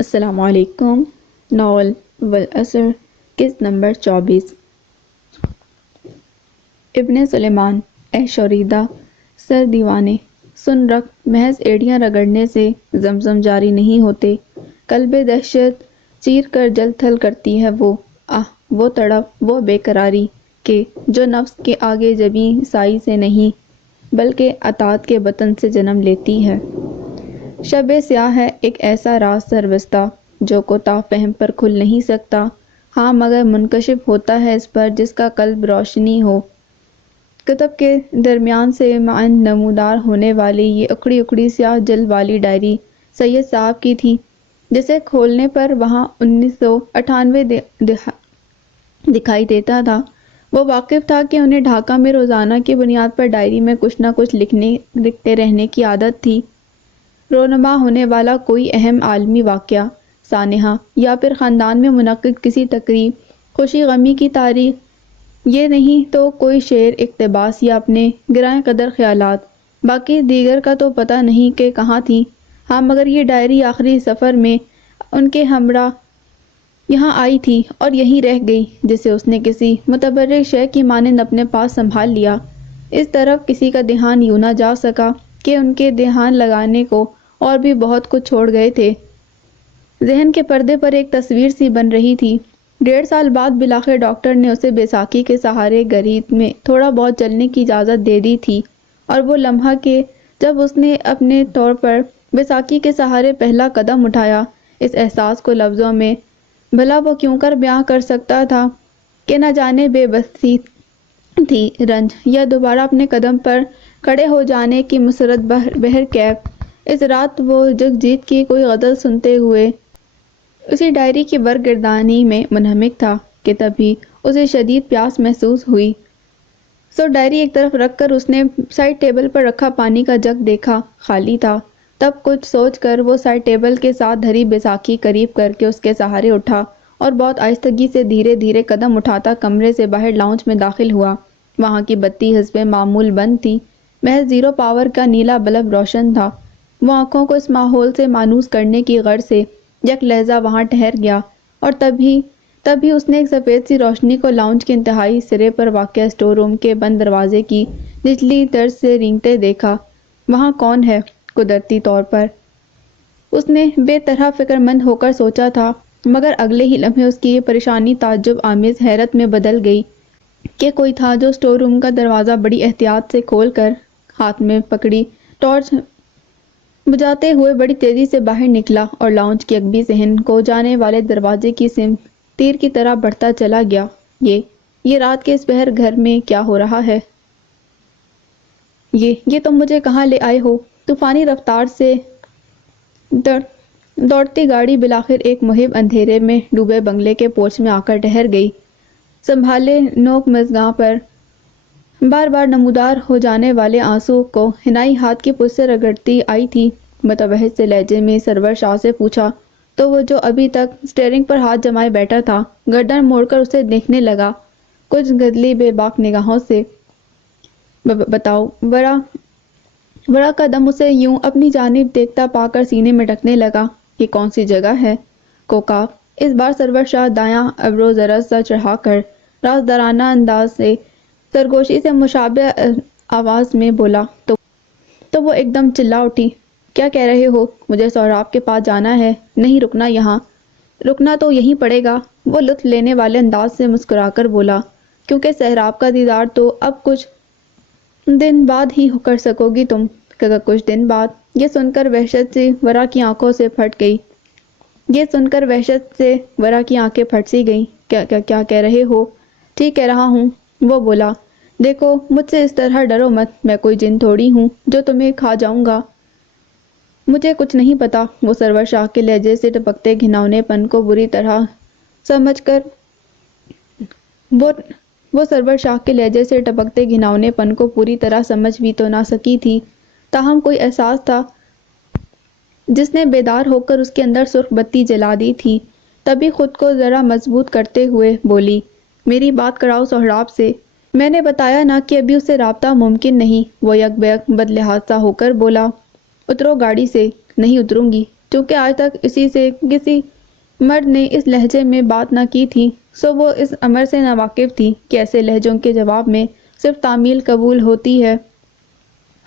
السلام علیکم۔ ناول والعصر، قسط نمبر 24۔ ابن سلیمان۔ اے شوریدہ سر دیوانے، سن رکھ، محض ایڑیاں رگڑنے سے زمزم جاری نہیں ہوتے، قلب دہشت چیر کر جل تھل کرتی ہے وہ تڑپ، وہ بے قراری کہ جو نفس کے آگے جبیں سائی سے نہیں بلکہ اطاعت کے بطن سے جنم لیتی ہے۔ شب سیاہ ہے ایک ایسا راز سربستہ جو کوتاہ فہم پر کھل نہیں سکتا، ہاں مگر منکشف ہوتا ہے اس پر جس کا قلب روشنی ہو۔ کتب کے درمیان سے معاً نمودار ہونے والی یہ اکڑی اکڑی سیاہ جلد والی ڈائری سید صاحب کی تھی، جسے کھولنے پر وہاں 1998 دکھائی دیتا تھا۔ وہ واقف تھا کہ انہیں ڈھاکہ میں روزانہ کی بنیاد پر ڈائری میں کچھ نہ کچھ لکھتے رہنے کی عادت تھی۔ رونما ہونے والا کوئی اہم عالمی واقعہ، سانحہ یا پھر خاندان میں منعقد کسی تقریب، خوشی غمی کی تاریخ، یہ نہیں تو کوئی شعر، اقتباس یا اپنے گران قدر خیالات، باقی دیگر کا تو پتہ نہیں کہ کہاں تھی۔ ہاں مگر یہ ڈائری آخری سفر میں ان کے ہمراہ یہاں آئی تھی اور یہیں رہ گئی، جسے اس نے کسی متبرک شے کی مانند اپنے پاس سنبھال لیا۔ اس طرف کسی کا دھیان یوں نہ جا سکا کہ ان کے دھیان لگانے کو اور بھی بہت کچھ چھوڑ گئے تھے۔ ذہن کے پردے پر ایک تصویر سی بن رہی تھی۔ 1.5 سال بعد بالآخر ڈاکٹر نے اسے بیساکھی کے سہارے گرید میں تھوڑا بہت چلنے کی اجازت دے دی تھی، اور وہ لمحہ کہ جب اس نے اپنے طور پر بیساکھی کے سہارے پہلا قدم اٹھایا، اس احساس کو لفظوں میں بھلا وہ کیوں کر بیاں کر سکتا تھا کہ نہ جانے بے بسی تھی، رنج، یا دوبارہ اپنے قدم پر کھڑے ہو جانے کی مسرت بہر کیف۔ اس رات وہ جگجیت کی کوئی غزل سنتے ہوئے اسی ڈائری کی برگردانی میں منہمک تھا کہ تبھی اسے شدید پیاس محسوس ہوئی۔ سو ڈائری ایک طرف رکھ کر اس نے سائڈ ٹیبل پر رکھا پانی کا جگ دیکھا، خالی تھا۔ تب کچھ سوچ کر وہ سائڈ ٹیبل کے ساتھ دھری بیساکھی قریب کر کے اس کے سہارے اٹھا اور بہت آہستگی سے دھیرے دھیرے قدم اٹھاتا کمرے سے باہر لاؤنج میں داخل ہوا۔ وہاں کی بتی حسب معمول بند تھی، محض 0 پاور کا نیلا بلب روشن تھا۔ وہ آنکھوں کو اس ماحول سے مانوس کرنے کی غرض سے یک لحظہ وہاں ٹھہر گیا، اور تبھی اس نے ایک سفید سی روشنی کو لاؤنج کے انتہائی سرے پر واقع اسٹور روم کے بند دروازے کی نچلی طرز سے رینگتے دیکھا۔ وہاں کون ہے؟ قدرتی طور پر اس نے بے طرح فکر مند ہو کر سوچا تھا، مگر اگلے ہی لمحے اس کی یہ پریشانی تعجب آمیز حیرت میں بدل گئی کہ کوئی تھا جو اسٹور روم کا دروازہ بڑی احتیاط سے کھول کر ہاتھ میں پکڑی ٹارچ بجھاتے ہوئے بڑی تیزی سے باہر نکلا اور لاؤنج کی عقبی صحن کو جانے والے دروازے کی سمت تیر کی طرح بڑھتا چلا گیا۔ یہ رات کے اس پہر گھر میں کیا ہو رہا ہے؟ یہ تم مجھے کہاں لے آئے ہو؟ طوفانی رفتار سے دوڑتی گاڑی بالآخر ایک مہب اندھیرے میں ڈوبے بنگلے کے پورچ میں آ کر ٹھہر گئی۔ سنبھالے نوک مژگاں پر بار بار نمودار ہو جانے والے آنسو کو حنائی ہاتھ کی پشت سے رگڑتی آئی تھی۔ متوحش سے لہجے میں سرور شاہ سے پوچھا تو وہ جو ابھی تک اسٹیئرنگ پر ہاتھ جمائے بیٹھا تھا، گردن موڑ کر اسے دیکھنے لگا کچھ گدلی بے باک نگاہوں سے۔ بتاؤ۔ ورا کا دم اسے یوں اپنی جانب دیکھتا پا کر سینے میں ڈھکنے لگا۔ یہ کون سی جگہ ہے؟ کوکاک۔ اس بار سرور شاہ دایاں ابرو ذرا سا چڑھا کر رازدارانہ انداز سے سرگوشی سے مشابہ آواز میں بولا تو وہ ایک دم چلا اٹھی۔ کیا کہہ رہے ہو؟ مجھے سہراب کے پاس جانا ہے، نہیں رکنا یہاں۔ رکنا تو یہیں پڑے گا، وہ لطف لینے والے انداز سے مسکرا کر بولا، کیونکہ سہراب کا دیدار تو اب کچھ دن بعد ہی کر سکو گی تم۔ کچھ دن بعد؟ یہ سن کر وحشت سے ورا کی آنکھوں سے پھٹ گئی۔ یہ سن کر وحشت سے ورا کی آنکھیں پھٹ سی گئیں۔ کیا کہہ رہے ہو؟ ٹھیک کہہ رہا ہوں، وہ بولا۔ دیکھو مجھ سے اس طرح ڈرو مت، میں کوئی جن تھوڑی ہوں جو تمہیں کھا جاؤں گا۔ مجھے کچھ نہیں پتا، وہ سرور شاہ کے لہجے سے ٹپکتے گھناؤنے پن کو بری طرح سمجھ کر وہ سرور شاہ کے لہجے سے ٹپکتے گھناؤنے پن کو پوری طرح سمجھ بھی تو نہ سکی تھی، تاہم کوئی احساس تھا جس نے بیدار ہو کر اس کے اندر سرخ بتی جلا دی تھی۔ تبھی خود کو ذرا مضبوط کرتے ہوئے بولی، میری بات کراؤ سہراب سے۔ میں نے بتایا نا کہ ابھی اس سے رابطہ ممکن نہیں، وہ یک بیک بدلحاظ سا ہو کر بولا۔ اترو گاڑی سے۔ نہیں اتروں گی، چونکہ آج تک اسی سے کسی مرد نے اس لہجے میں بات نہ کی تھی، سو وہ اس امر سے ناواقف تھی کہ ایسے لہجوں کے جواب میں صرف تعمیل قبول ہوتی ہے،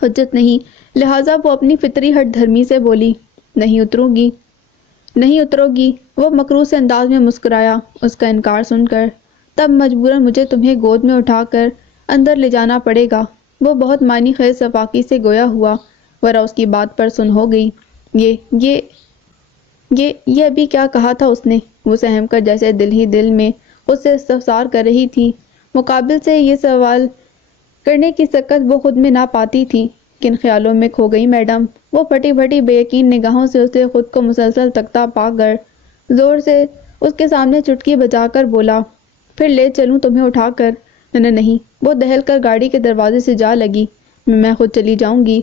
حجت نہیں۔ لہٰذا وہ اپنی فطری ہٹ دھرمی سے بولی، نہیں اتروں گی، نہیں اترو گی۔ وہ مکروہ سے انداز میں مسکرایا اس کا انکار سن کر، تب مجبوراً مجھے تمہیں گود میں اٹھا کر اندر لے جانا پڑے گا۔ وہ بہت معنی خیز صفاقی سے گویا ہوا، ورا اس کی بات پر سن ہو گئی۔ یہ ابھی کیا کہا تھا اس نے؟ وہ سہم کر جیسے دل ہی دل میں خود سے استفسار کر رہی تھی۔ مقابل سے یہ سوال کرنے کی سکت وہ خود میں نہ پاتی تھی۔ کن خیالوں میں کھو گئی میڈم؟ وہ پھٹی پھٹی بے یقین نگاہوں سے اسے خود کو مسلسل تکتا پا کر زور سے اس کے سامنے چٹکی بجا کر بولا، پھر لے چلوں تمہیں اٹھا کر؟ نہیں۔ وہ دہل کر گاڑی کے دروازے سے جا لگی، میں خود چلی جاؤں گی۔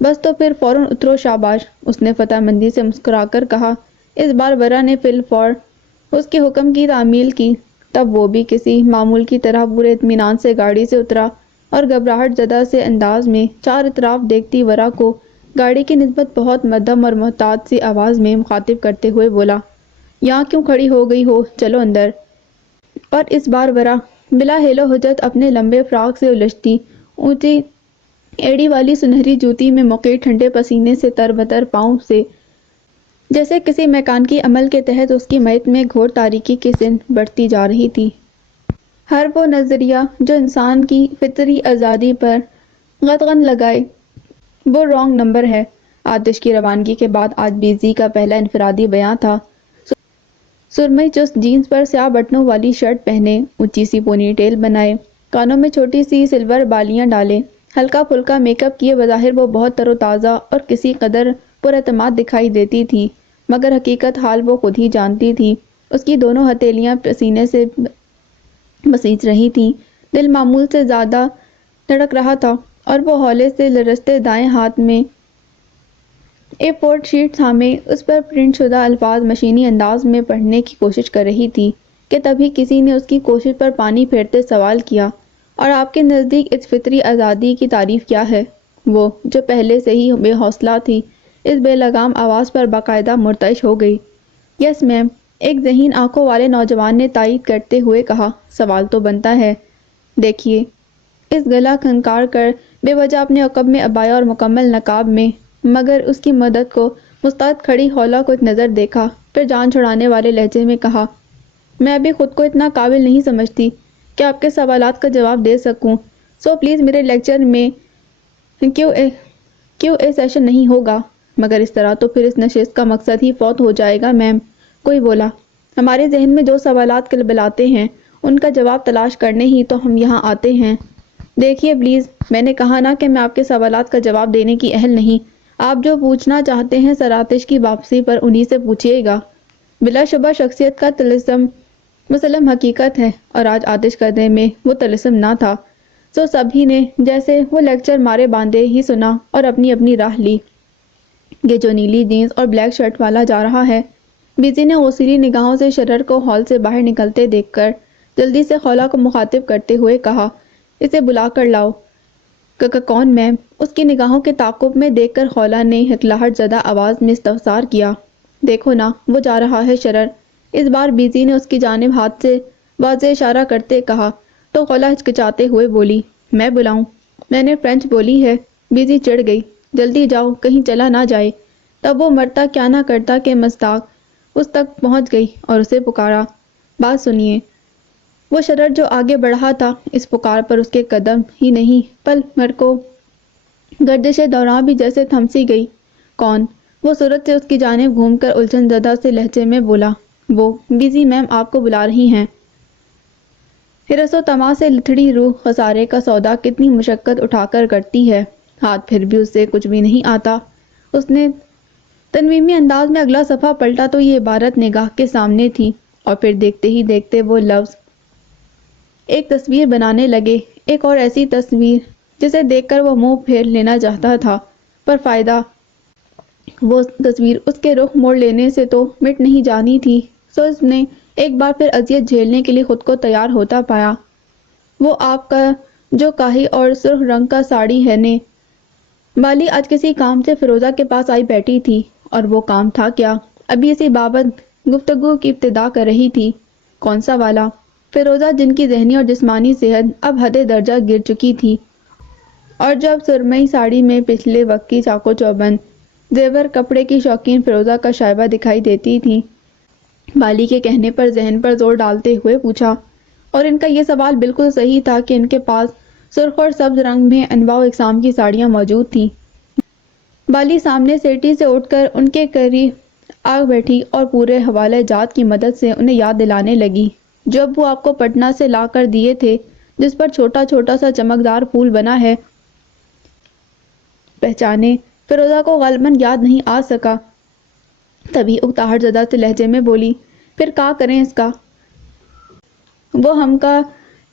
بس تو پھر فوراً اترو شاباش، اس نے فتح مندی سے مسکرا کر کہا۔ اس بار ورا نے فی الفور اس کے حکم کی تعمیل کی۔ تب وہ بھی کسی معمول کی طرح پورے اطمینان سے گاڑی سے اترا اور گھبراہٹ زدہ سے انداز میں چار اطراف دیکھتی ورا کو گاڑی کی نسبت بہت مدھم اور محتاط سی آواز میں مخاطب کرتے ہوئے بولا، یہاں کیوں کھڑی ہو گئی ہو؟ چلو اندر۔ اور اس بار ورا بلا حیل و حجت اپنے لمبے فراق سے الجھتی اونچی ایڑی والی سنہری جوتی میں مقعی ٹھنڈے پسینے سے تربتر پاؤں سے جیسے کسی میکانیکی عمل کے تحت اس کی میت میں گھور تاریکی کی سمت بڑھتی جا رہی تھی۔ ہر وہ نظریہ جو انسان کی فطری آزادی پر قدغن لگائے وہ رانگ نمبر ہے۔ آتش کی روانگی کے بعد آج بیزی کا پہلا انفرادی بیان تھا۔ سرمئی چست جینز پر سیاہ بٹنوں والی شرٹ پہنے، اونچی سی پونی ٹیل بنائے، کانوں میں چھوٹی سی سلور بالیاں ڈالے، ہلکا پھلکا میک اپ کیے بظاہر وہ بہت تر و تازہ اور کسی قدر پر اعتماد دکھائی دیتی تھی، مگر حقیقت حال وہ خود ہی جانتی تھی۔ اس کی دونوں ہتھیلیاں پسینے سے بسیج رہی تھیں، دل معمول سے زیادہ دھڑک رہا تھا اور وہ ہولے سے لرزتے دائیں ہاتھ میں A4 شیٹ تھامے اس پر پرنٹ شدہ الفاظ مشینی انداز میں پڑھنے کی کوشش کر رہی تھی کہ تبھی کسی نے اس کی کوشش پر پانی پھیرتے سوال کیا، اور آپ کے نزدیک اس فطری آزادی کی تعریف کیا ہے؟ وہ جو پہلے سے ہی بے حوصلہ تھی اس بے لگام آواز پر باقاعدہ مرتعش ہو گئی۔ یس میم، ایک ذہین آنکھوں والے نوجوان نے تائید کرتے ہوئے کہا، سوال تو بنتا ہے۔ دیکھیے، اس گلا کھنکار کر بے وجہ اپنے عقب میں عبایا اور مکمل نقاب میں مگر اس کی مدد کو مستعد کھڑی حولا کو ایک نظر دیکھا، پھر جان چھڑانے والے لہجے میں کہا، میں ابھی خود کو اتنا قابل نہیں سمجھتی کہ آپ کے سوالات کا جواب دے سکوں، سو پلیز میرے لیکچر میں کیو اے سیشن نہیں ہوگا۔ مگر اس طرح تو پھر اس نشست کا مقصد ہی فوت ہو جائے گا میم، کوئی بولا۔ ہمارے ذہن میں جو سوالات کلبلاتے ہیں ان کا جواب تلاش کرنے ہی تو ہم یہاں آتے ہیں۔ دیکھیے پلیز، میں نے کہا نا کہ میں آپ کے سوالات کا جواب دینے کی اہل نہیں۔ آپ جو پوچھنا چاہتے ہیں سر آتش کی واپسی پر انہی سے پوچھئے گا۔ بلا شبہ شخصیت کا طلسم مسلم حقیقت ہے، اور آج آتش کرنے میں وہ طلسم نہ تھا، سو سبھی نے جیسے وہ لیکچر مارے باندھے ہی سنا اور اپنی اپنی راہ لی۔ یہ جو نیلی جینز اور بلیک شرٹ والا جا رہا ہے؟ بیزی نے غصیلی نگاہوں سے شرر کو ہال سے باہر نکلتے دیکھ کر جلدی سے خولا کو مخاطب کرتے ہوئے کہا، اسے بلا کر لاؤ۔ کون میم؟ اس کی نگاہوں کے تعاقب میں دیکھ کر خولا نے ہکلاہٹ زدہ آواز میں استفسار کیا۔ دیکھو نا، وہ جا رہا ہے شرر۔ اس بار بیزی نے اس کی جانب ہاتھ سے واضح اشارہ کرتے کہا، تو خولا ہچکچاتے ہوئے بولی، میں بلاؤں؟ میں نے فرینچ بولی ہے۔ بیزی چڑھ گئی، جلدی جاؤ کہیں چلا نہ جائے۔ تب وہ مرتا کیا نہ کرتا کہ مصداق اس تک پہنچ گئی اور اسے پکارا، بات سنیے۔ وہ شرر جو آگے بڑھا تھا، اس پکار پر اس کے قدم ہی نہیں پل بھر کو گردش دوراں بھی جیسے تھم سی گئی۔ کون؟ وہ صورت سے اس کی جانب گھوم کر الجھن زدہ سے لہجے میں بولا، وہ بیزی میم آپ کو بلا رہی ہیں۔ ہرس و طمع سے لتھڑی روح خسارے کا سودا کتنی مشقت اٹھا کر کرتی ہے، ہاتھ پھر بھی اس سے کچھ بھی نہیں آتا۔ اس نے تنویمی انداز میں اگلا صفحہ پلٹا تو یہ عبارت نگاہ کے سامنے تھی، اور پھر دیکھتے ہی دیکھتے وہ لفظ ایک تصویر بنانے لگے، ایک اور ایسی تصویر جسے دیکھ کر وہ منہ پھیر لینا چاہتا تھا، پر فائدہ، وہ تصویر اس کے رخ موڑ لینے سے تو مٹ نہیں جانی تھی، سو اس نے ایک بار پھر اذیت جھیلنے کے لیے خود کو تیار ہوتا پایا۔ وہ آپ کا جو کاہی اور سرخ رنگ کا ساڑی ہے نے والی آج کسی کام سے فیروزہ کے پاس آئی بیٹھی تھی، اور وہ کام تھا کیا؟ ابھی اسی بابت گفتگو کی ابتدا کر رہی تھی۔ کون سا والا؟ فیروزہ، جن کی ذہنی اور جسمانی صحت اب حد درجہ گر چکی تھی اور جب سرمئی ساڑی میں پچھلے وقت کی چاقو چوبند زیور کپڑے کی شوقین فیروزہ کا شائبہ دکھائی دیتی تھی، بالی کے کہنے پر ذہن پر زور ڈالتے ہوئے پوچھا۔ اور ان کا یہ سوال بالکل صحیح تھا کہ ان کے پاس سرخ اور سبز رنگ میں انواع و اقسام کی ساڑیاں موجود تھیں۔ بالی سامنے سیٹی سے اٹھ کر ان کے قریب آ بیٹھی اور پورے حوالہ جات کی مدد سے انہیں یاد دلانے لگی جو ابو آپ کو پٹنہ سے لا کر دیے تھے، جس پر چھوٹا چھوٹا سا چمکدار پھول بنا ہے۔ پہچانے؟ فیروزہ کو غالباً یاد نہیں آ سکا، تبھی اکتاہٹ زدہ سے لہجے میں بولی، پھر کا کریں اس کا؟ وہ ہم کا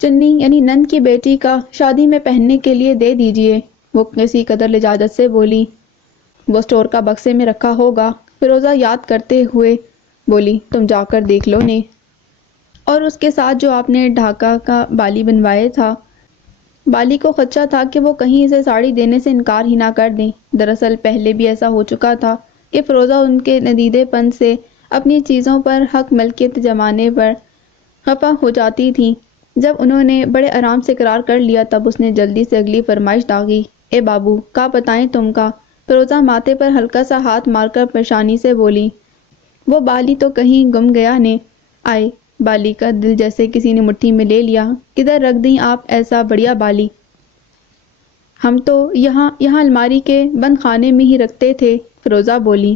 چنی یعنی نند کی بیٹی کا شادی میں پہننے کے لیے دے دیجئے، وہ کسی قدر لجاجت سے بولی۔ وہ اسٹور کا بکسے میں رکھا ہوگا، فیروزہ یاد کرتے ہوئے بولی، تم جا کر دیکھ لو نے۔ اور اس کے ساتھ جو آپ نے ڈھاکہ کا بالی بنوائے تھا۔ بالی کو خدشہ تھا کہ وہ کہیں اسے ساڑی دینے سے انکار ہی نہ کر دیں۔ دراصل پہلے بھی ایسا ہو چکا تھا کہ فیروزہ ان کے ندیدے پن سے اپنی چیزوں پر حق ملکیت جمانے پر خفا ہو جاتی تھی۔ جب انہوں نے بڑے آرام سے اقرار کر لیا تب اس نے جلدی سے اگلی فرمائش داغی، اے بابو، کا بتائیں تم کا؟ فیروزہ ماتھے پر ہلکا سا ہاتھ مار کر پریشانی سے بولی، وہ بالی تو کہیں گم گیا نے۔ آئے، بالی کا دل جیسے کسی نے مٹھی میں لے لیا۔ کدھر رکھ دیں آپ ایسا بڑھیا بالی؟ ہم تو یہاں الماری کے بند خانے میں ہی رکھتے تھے، فیروزہ بولی۔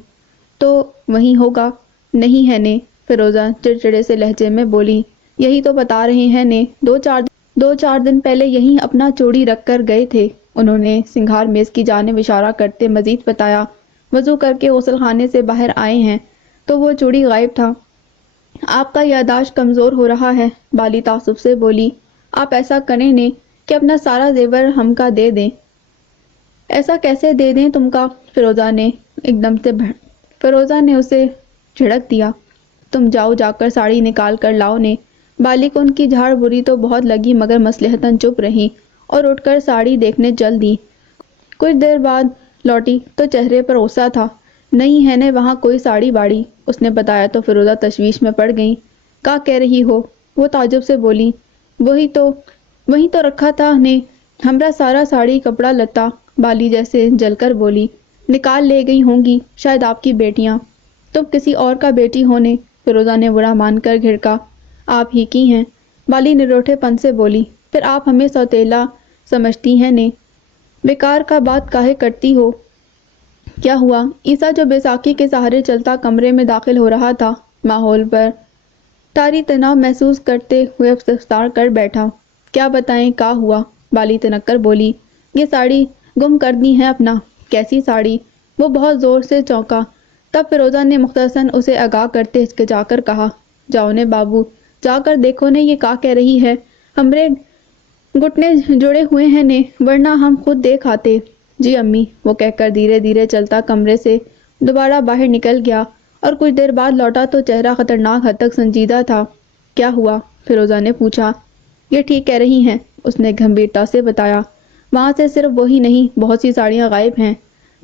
تو وہیں ہوگا؟ نہیں ہے نے، فیروزہ چڑچڑے سے لہجے میں بولی، یہی تو بتا رہے ہیں نے، دو چار دن پہلے یہیں اپنا چوڑی رکھ کر گئے تھے۔ انہوں نے سنگھار میز کی جانب اشارہ کرتے مزید بتایا، وضو کر کے غسل خانے سے باہر آئے ہیں تو وہ چوڑی غائب تھا۔ آپ کا یادداشت کمزور ہو رہا ہے، بالی تعصب سے بولی۔ آپ ایسا کریں نے کہ اپنا سارا زیور ہم کا دے دیں۔ ایسا کیسے دے دیں تم کا؟ فیروزہ نے اسے جھڑک دیا۔ تم جاؤ، جا کر ساڑی نکال کر لاؤ نے۔ بالی کو ان کی جھاڑ بری تو بہت لگی مگر مصلحتاً چپ رہی اور اٹھ کر ساڑی دیکھنے چل دی۔ کچھ دیر بعد لوٹی تو چہرے پر غصہ تھا۔ نہیں ہے نے وہاں کوئی ساڑی باڑی، اس نے بتایا تو فیروزہ تشویش میں پڑ گئی۔ کا کہہ رہی ہو؟ وہ تعجب سے بولی۔ وہی تو رکھا تھا نے، ہمرا سارا ساڑی کپڑا لتا، بالی جیسے جل کر بولی۔ نکال لے گئی ہوں گی شاید آپ کی بیٹیاں، تم کسی اور کا بیٹی ہونے، فیروزہ نے برا مان کر گھڑکا۔ آپ ہی کی ہیں، بالی نروٹھے پن سے بولی۔ پھر آپ ہمیں سوتیلا سمجھتی ہیں نے، بیکار کا بات کاہے کرتی ہو؟ کیا ہوا؟ عیسیٰ جو بیساکھی کے سہارے چلتا کمرے میں داخل ہو رہا تھا، ماحول پر طاری تناؤ محسوس کرتے ہوئے استفسار کر بیٹھا۔ کیا بتائیں کا ہوا؟ بالی تنک کر بولی، یہ ساڑی گم کر دی ہے اپنا۔ کیسی ساڑی؟ وہ بہت زور سے چونکا۔ تب فیروزہ نے مختصراً اسے آگاہ کرتے ہچکچا کر کہا، جاؤ نے بابو، جا کر دیکھو نے یہ کا کہہ رہی ہے، ہمرے گھٹنے جڑے ہوئے ہیں نے، ورنہ ہم خود دیکھ آتے۔ جی امی، وہ کہہ کر دھیرے دھیرے چلتا کمرے سے دوبارہ باہر نکل گیا اور کچھ دیر بعد لوٹا تو چہرہ خطرناک حد تک سنجیدہ تھا۔ کیا ہوا؟ فیروزہ نے پوچھا۔ یہ ٹھیک کہہ رہی ہیں، اس نے گھمبیرتا سے بتایا، وہاں سے صرف وہی نہیں بہت سی ساڑیاں غائب ہیں۔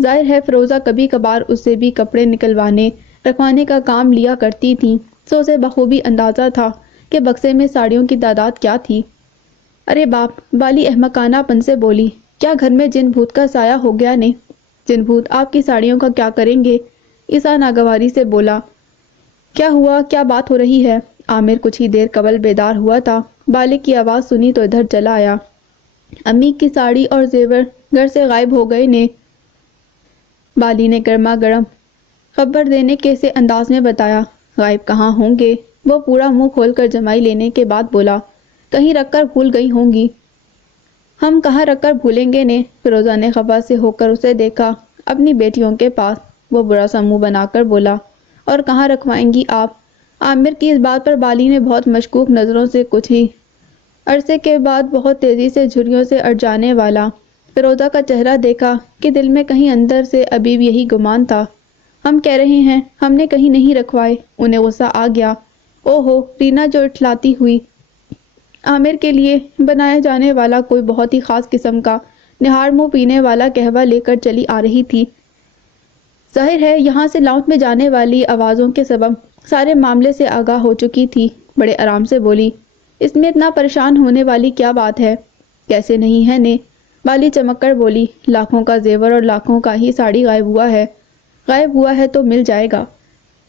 ظاہر ہے فیروزہ کبھی کبھار اس سے بھی کپڑے نکلوانے رکھوانے کا کام لیا کرتی تھی، سو اسے بخوبی اندازہ تھا کہ بکسے میں ساڑیوں کی تعداد کیا تھی۔ ارے باپ، بالی احمقانہ پن سے بولی، کیا گھر میں جن بھوت کا سایہ ہو گیا نے؟ جن بھوت آپ کی ساڑیوں کا کیا کریں گے؟ عیسیٰ ناگواری سے بولا۔ کیا ہوا؟ کیا بات ہو رہی ہے؟ عامر کچھ ہی دیر قبل بیدار ہوا تھا، بالغ کی آواز سنی تو ادھر چلا آیا۔ امی کی ساڑی اور زیور گھر سے غائب ہو گئے نے، بالی نے گرما گرم خبر دینے کے سے انداز میں بتایا۔ غائب کہاں ہوں گے؟ وہ پورا منہ کھول کر جمائی لینے کے بعد بولا، کہیں رکھ کر بھول گئی ہوں گی۔ ہم کہاں رکھ کر بھولیں گے نے، فیروزہ نے خفا سے ہو کر اسے دیکھا۔ اپنی بیٹیوں کے پاس، وہ برا سا منہ بنا کر بولا۔ اور کہاں رکھوائیں گی آپ؟ عامر کی اس بات پر بالی نے بہت مشکوک نظروں سے کچھ ہی عرصے کے بعد بہت تیزی سے جھریوں سے اڑ جانے والا فیروزہ کا چہرہ دیکھا کہ دل میں کہیں اندر سے ابھی بھی یہی گمان تھا۔ ہم کہہ رہے ہیں ہم نے کہیں نہیں رکھوائے۔ انہیں غصہ آ گیا۔ او ہو، رینا جو اٹھلاتی ہوئی عامر کے لیے بنایا جانے والا کوئی بہت ہی خاص قسم کا نہار منہ پینے والا قہوہ لے کر چلی آ رہی تھی۔ ظاہر ہے یہاں سے لاؤنج میں جانے والی آوازوں کے سبب سارے معاملے سے آگاہ ہو چکی تھی۔ بڑے آرام سے بولی، اس میں اتنا پریشان ہونے والی کیا بات ہے؟ کیسے نہیں ہے نے؟ بالی چمک کر بولی، لاکھوں کا زیور اور لاکھوں کا ہی ساڑی غائب ہوا ہے۔ غائب ہوا ہے تو مل جائے گا۔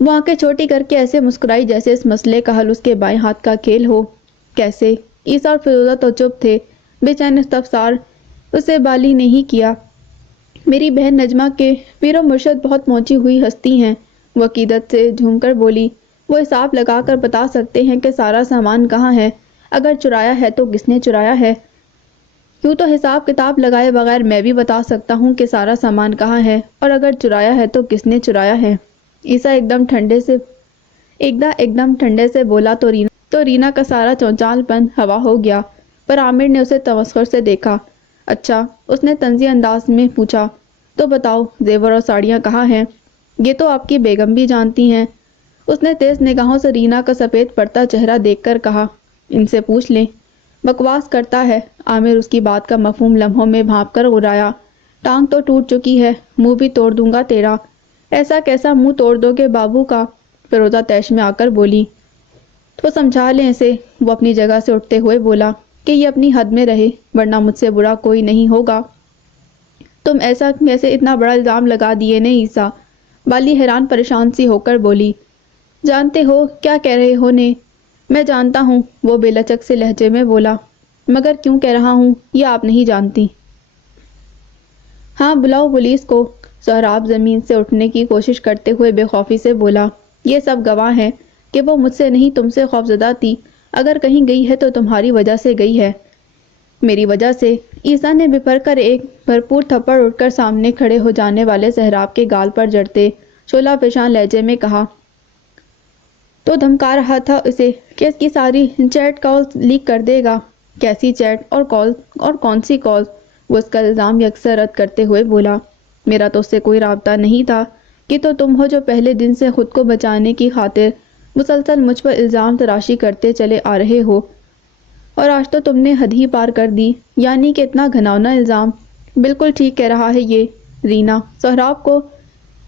وہ آنکھیں چھوٹی کر کے ایسے مسکرائی جیسے اس مسئلے کا حل اس کے بائیں ہاتھ کا کھیل ہو۔ کیسے؟ عیسیٰ اور فیروزہ تو چپ تھے۔ بے چین استفسار اسے بالی نے ہی کیا۔ میری بہن نجمہ کے پیر و مرشد بہت پہنچی ہوئی ہستی ہیں، وہ عقیدت سے جھوم کر بولی۔ وہ حساب لگا کر بتا سکتے ہیں کہ سارا سامان کہاں ہے، اگر چرایا ہے تو کس نے چرایا ہے۔ یوں تو حساب کتاب لگائے بغیر میں بھی بتا سکتا ہوں کہ سارا سامان کہاں ہے اور اگر چرایا ہے تو کس نے چرایا ہے۔ عیسیٰ ایک دم ٹھنڈے سے بولا تو رینا کا سارا چونچال پن ہوا ہو گیا، پر عامر نے اسے تمسخر سے دیکھا۔ اچھا، اس نے طنزی انداز میں پوچھا، تو بتاؤ زیور اور ساڑیاں کہاں ہیں؟ یہ تو آپ کی بیگم بھی جانتی ہیں۔ اس نے تیز نگاہوں سے رینا کا سفید پڑتا چہرہ دیکھ کر کہا، ان سے پوچھ لیں۔ بکواس کرتا ہے۔ عامر اس کی بات کا مفہوم لمحوں میں بھانپ کر غرایا۔ ٹانگ تو ٹوٹ چکی ہے، منہ بھی توڑ دوں گا تیرا۔ ایسا کیسا منہ توڑ دو گے بابو کا؟ فیروزہ طیش میں آ کر بولی۔ تو سمجھا لیں اسے۔ وہ اپنی جگہ سے اٹھتے ہوئے بولا کہ یہ اپنی حد میں رہے، ورنہ مجھ سے برا کوئی نہیں ہوگا۔ تم ایسا کیسے اتنا بڑا الزام لگا دیے نے عیسیٰ؟ بالی حیران پریشان سی ہو کر بولی۔ جانتے ہو کیا کہہ رہے ہو نے؟ میں جانتا ہوں، وہ بے لچک سے لہجے میں بولا، مگر کیوں کہہ رہا ہوں یہ آپ نہیں جانتی۔ ہاں بلاؤ پولیس کو۔ سہراب زمین سے اٹھنے کی کوشش کرتے ہوئے بے خوفی سے بولا، یہ سب گواہ ہیں کہ وہ مجھ سے نہیں تم سے خوفزدہ تھی، اگر کہیں گئی ہے تو تمہاری وجہ سے گئی ہے۔ میری وجہ سے؟ عیسیٰ نے بپھر کر ایک بھرپور تھپڑ اٹھ کر سامنے کھڑے ہو جانے والے سہراب کے گال پر جڑتے شعلہ فشاں لہجے میں کہا۔ تو دھمکا رہا تھا اسے کہ اس کی ساری چیٹ کالز لیک کر دے گا۔ کیسی چیٹ اور کال اور کون سی کال؟ وہ اس کا الزام یکسر رد کرتے ہوئے بولا، میرا تو اس سے کوئی رابطہ نہیں تھا، کہ تو تم ہو جو پہلے دن سے خود کو بچانے کی خاطر مسلسل مجھ پر الزام تراشی کرتے چلے آ رہے ہو، اور آج تو تم نے حد ہی پار کر دی، یعنی کہ اتنا گھناؤنا الزام۔ بالکل ٹھیک کہہ رہا ہے یہ۔ رینا سہراب کو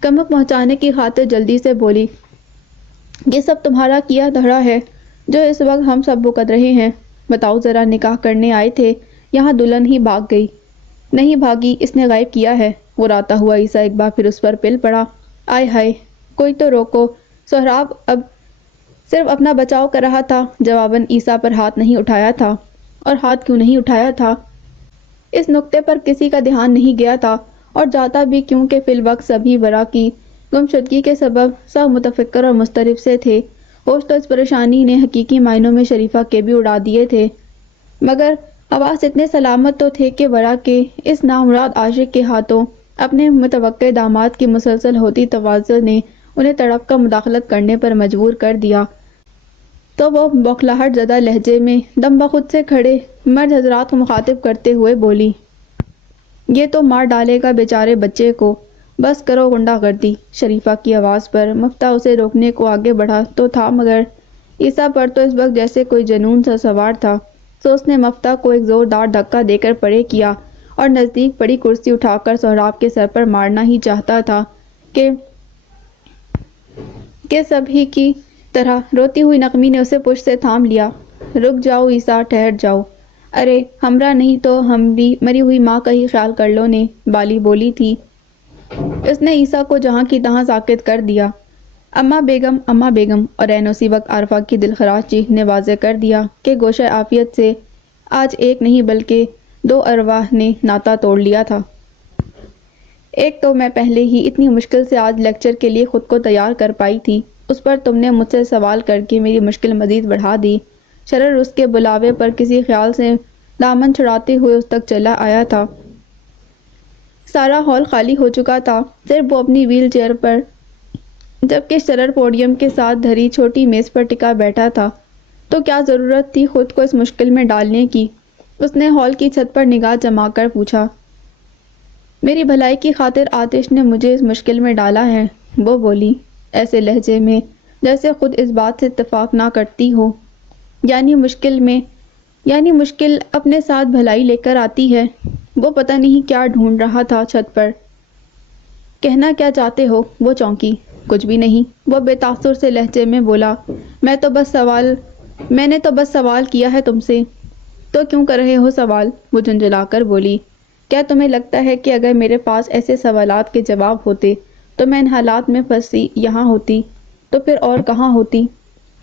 کمک پہنچانے کی خاطر جلدی سے بولی، یہ سب تمہارا کیا دھڑا ہے جو اس وقت ہم سب بھگت رہے ہیں۔ بتاؤ ذرا، نکاح کرنے آئے تھے، یہاں دلہن ہی بھاگ گئی۔ نہیں بھاگی، اس نے غائب کیا ہے۔ غراتا ہوا عیسیٰ ایک بار پھر اس پر پل پڑا۔ آئے ہائے، کوئی تو روکو۔ سہراب اب صرف اپنا بچاؤ کر رہا تھا، جواباً عیسیٰ پر ہاتھ نہیں اٹھایا تھا۔ اور ہاتھ کیوں نہیں اٹھایا تھا؟ اس نکتے پر کسی کا دھیان نہیں گیا تھا، اور جاتا بھی کیونکہ فی الوقت سبھی برا کی گمشدگی کے سبب سب متفکر اور مضطرب سے تھے۔ ہوش تو اس پریشانی نے حقیقی معنوں میں شریفہ کے بھی اڑا دیے تھے، مگر حواس اتنے سلامت تو تھے کہ ورا کے اس نامراد عاشق کے ہاتھوں اپنے متوقع داماد کی مسلسل ہوتی تواضع نے انہیں تڑپ کر مداخلت کرنے پر مجبور کر دیا۔ تو وہ بوکھلاہٹ زدہ لہجے میں دم بخود سے کھڑے مرد حضرات کو مخاطب کرتے ہوئے بولی، یہ تو مار ڈالے گا بیچارے بچے کو، بس کرو غنڈہ گردی۔ شریفہ کی آواز پر مفتاح اسے روکنے کو آگے بڑھا تو تھا، مگر عیسیٰ پر تو اس وقت جیسے کوئی جنون سا سوار تھا، سو اس نے مفتاح کو ایک زوردار دھکا دے کر پرے کیا اور نزدیک پڑی کرسی اٹھا کر سہراب کے سر پر مارنا ہی چاہتا تھا کہ سبھی کی طرح روتی ہوئی نغمی نے اسے پشت سے تھام لیا۔ رک جاؤ عیسیٰ، ٹھہر جاؤ۔ ارے ہمرا نہیں تو ہمری مری ہوئی ماں کا ہی خیال کر لو نے، بالی بولی تھی۔ اس نے عیسیٰ کو جہاں کی تہاں ساکت کر دیا۔ اماں بیگم، اور عین اسی وقت عارفہ کی دلخراش چیخ نے واضح کر دیا کہ گوشہ عافیت سے آج ایک نہیں بلکہ دو ارواح نے ناطہ توڑ لیا تھا۔ ایک تو میں پہلے ہی اتنی مشکل سے آج لیکچر کے لیے خود کو تیار کر پائی تھی، اس پر تم نے مجھ سے سوال کر کے میری مشکل مزید بڑھا دی۔ شرر اس کے بلاوے پر کسی خیال سے دامن چھڑاتے ہوئے اس تک چلا آیا تھا۔ سارا ہال خالی ہو چکا تھا، صرف وہ اپنی ویل چیئر پر، جبکہ شرر پوڈیم کے ساتھ دھری چھوٹی میز پر ٹکا بیٹھا تھا۔ تو کیا ضرورت تھی خود کو اس مشکل میں ڈالنے کی؟ اس نے ہال کی چھت پر نگاہ جما کر پوچھا۔ میری بھلائی کی خاطر آتش نے مجھے اس مشکل میں ڈالا ہے، وہ بولی ایسے لہجے میں جیسے خود اس بات سے اتفاق نہ کرتی ہو۔ یعنی مشکل اپنے ساتھ بھلائی لے کر آتی ہے۔ وہ پتہ نہیں کیا ڈھونڈ رہا تھا چھت پر۔ کہنا کیا چاہتے ہو؟ وہ چونکی۔ کچھ بھی نہیں، وہ بے تاثر سے لہجے میں بولا۔ میں نے تو بس سوال کیا ہے تم سے۔ تو کیوں کر رہے ہو سوال؟ وہ جھنجھلا کر بولی۔ کیا تمہیں لگتا ہے کہ اگر میرے پاس ایسے سوالات کے جواب ہوتے تو میں ان حالات میں پھنسی یہاں ہوتی؟ تو پھر اور کہاں ہوتی؟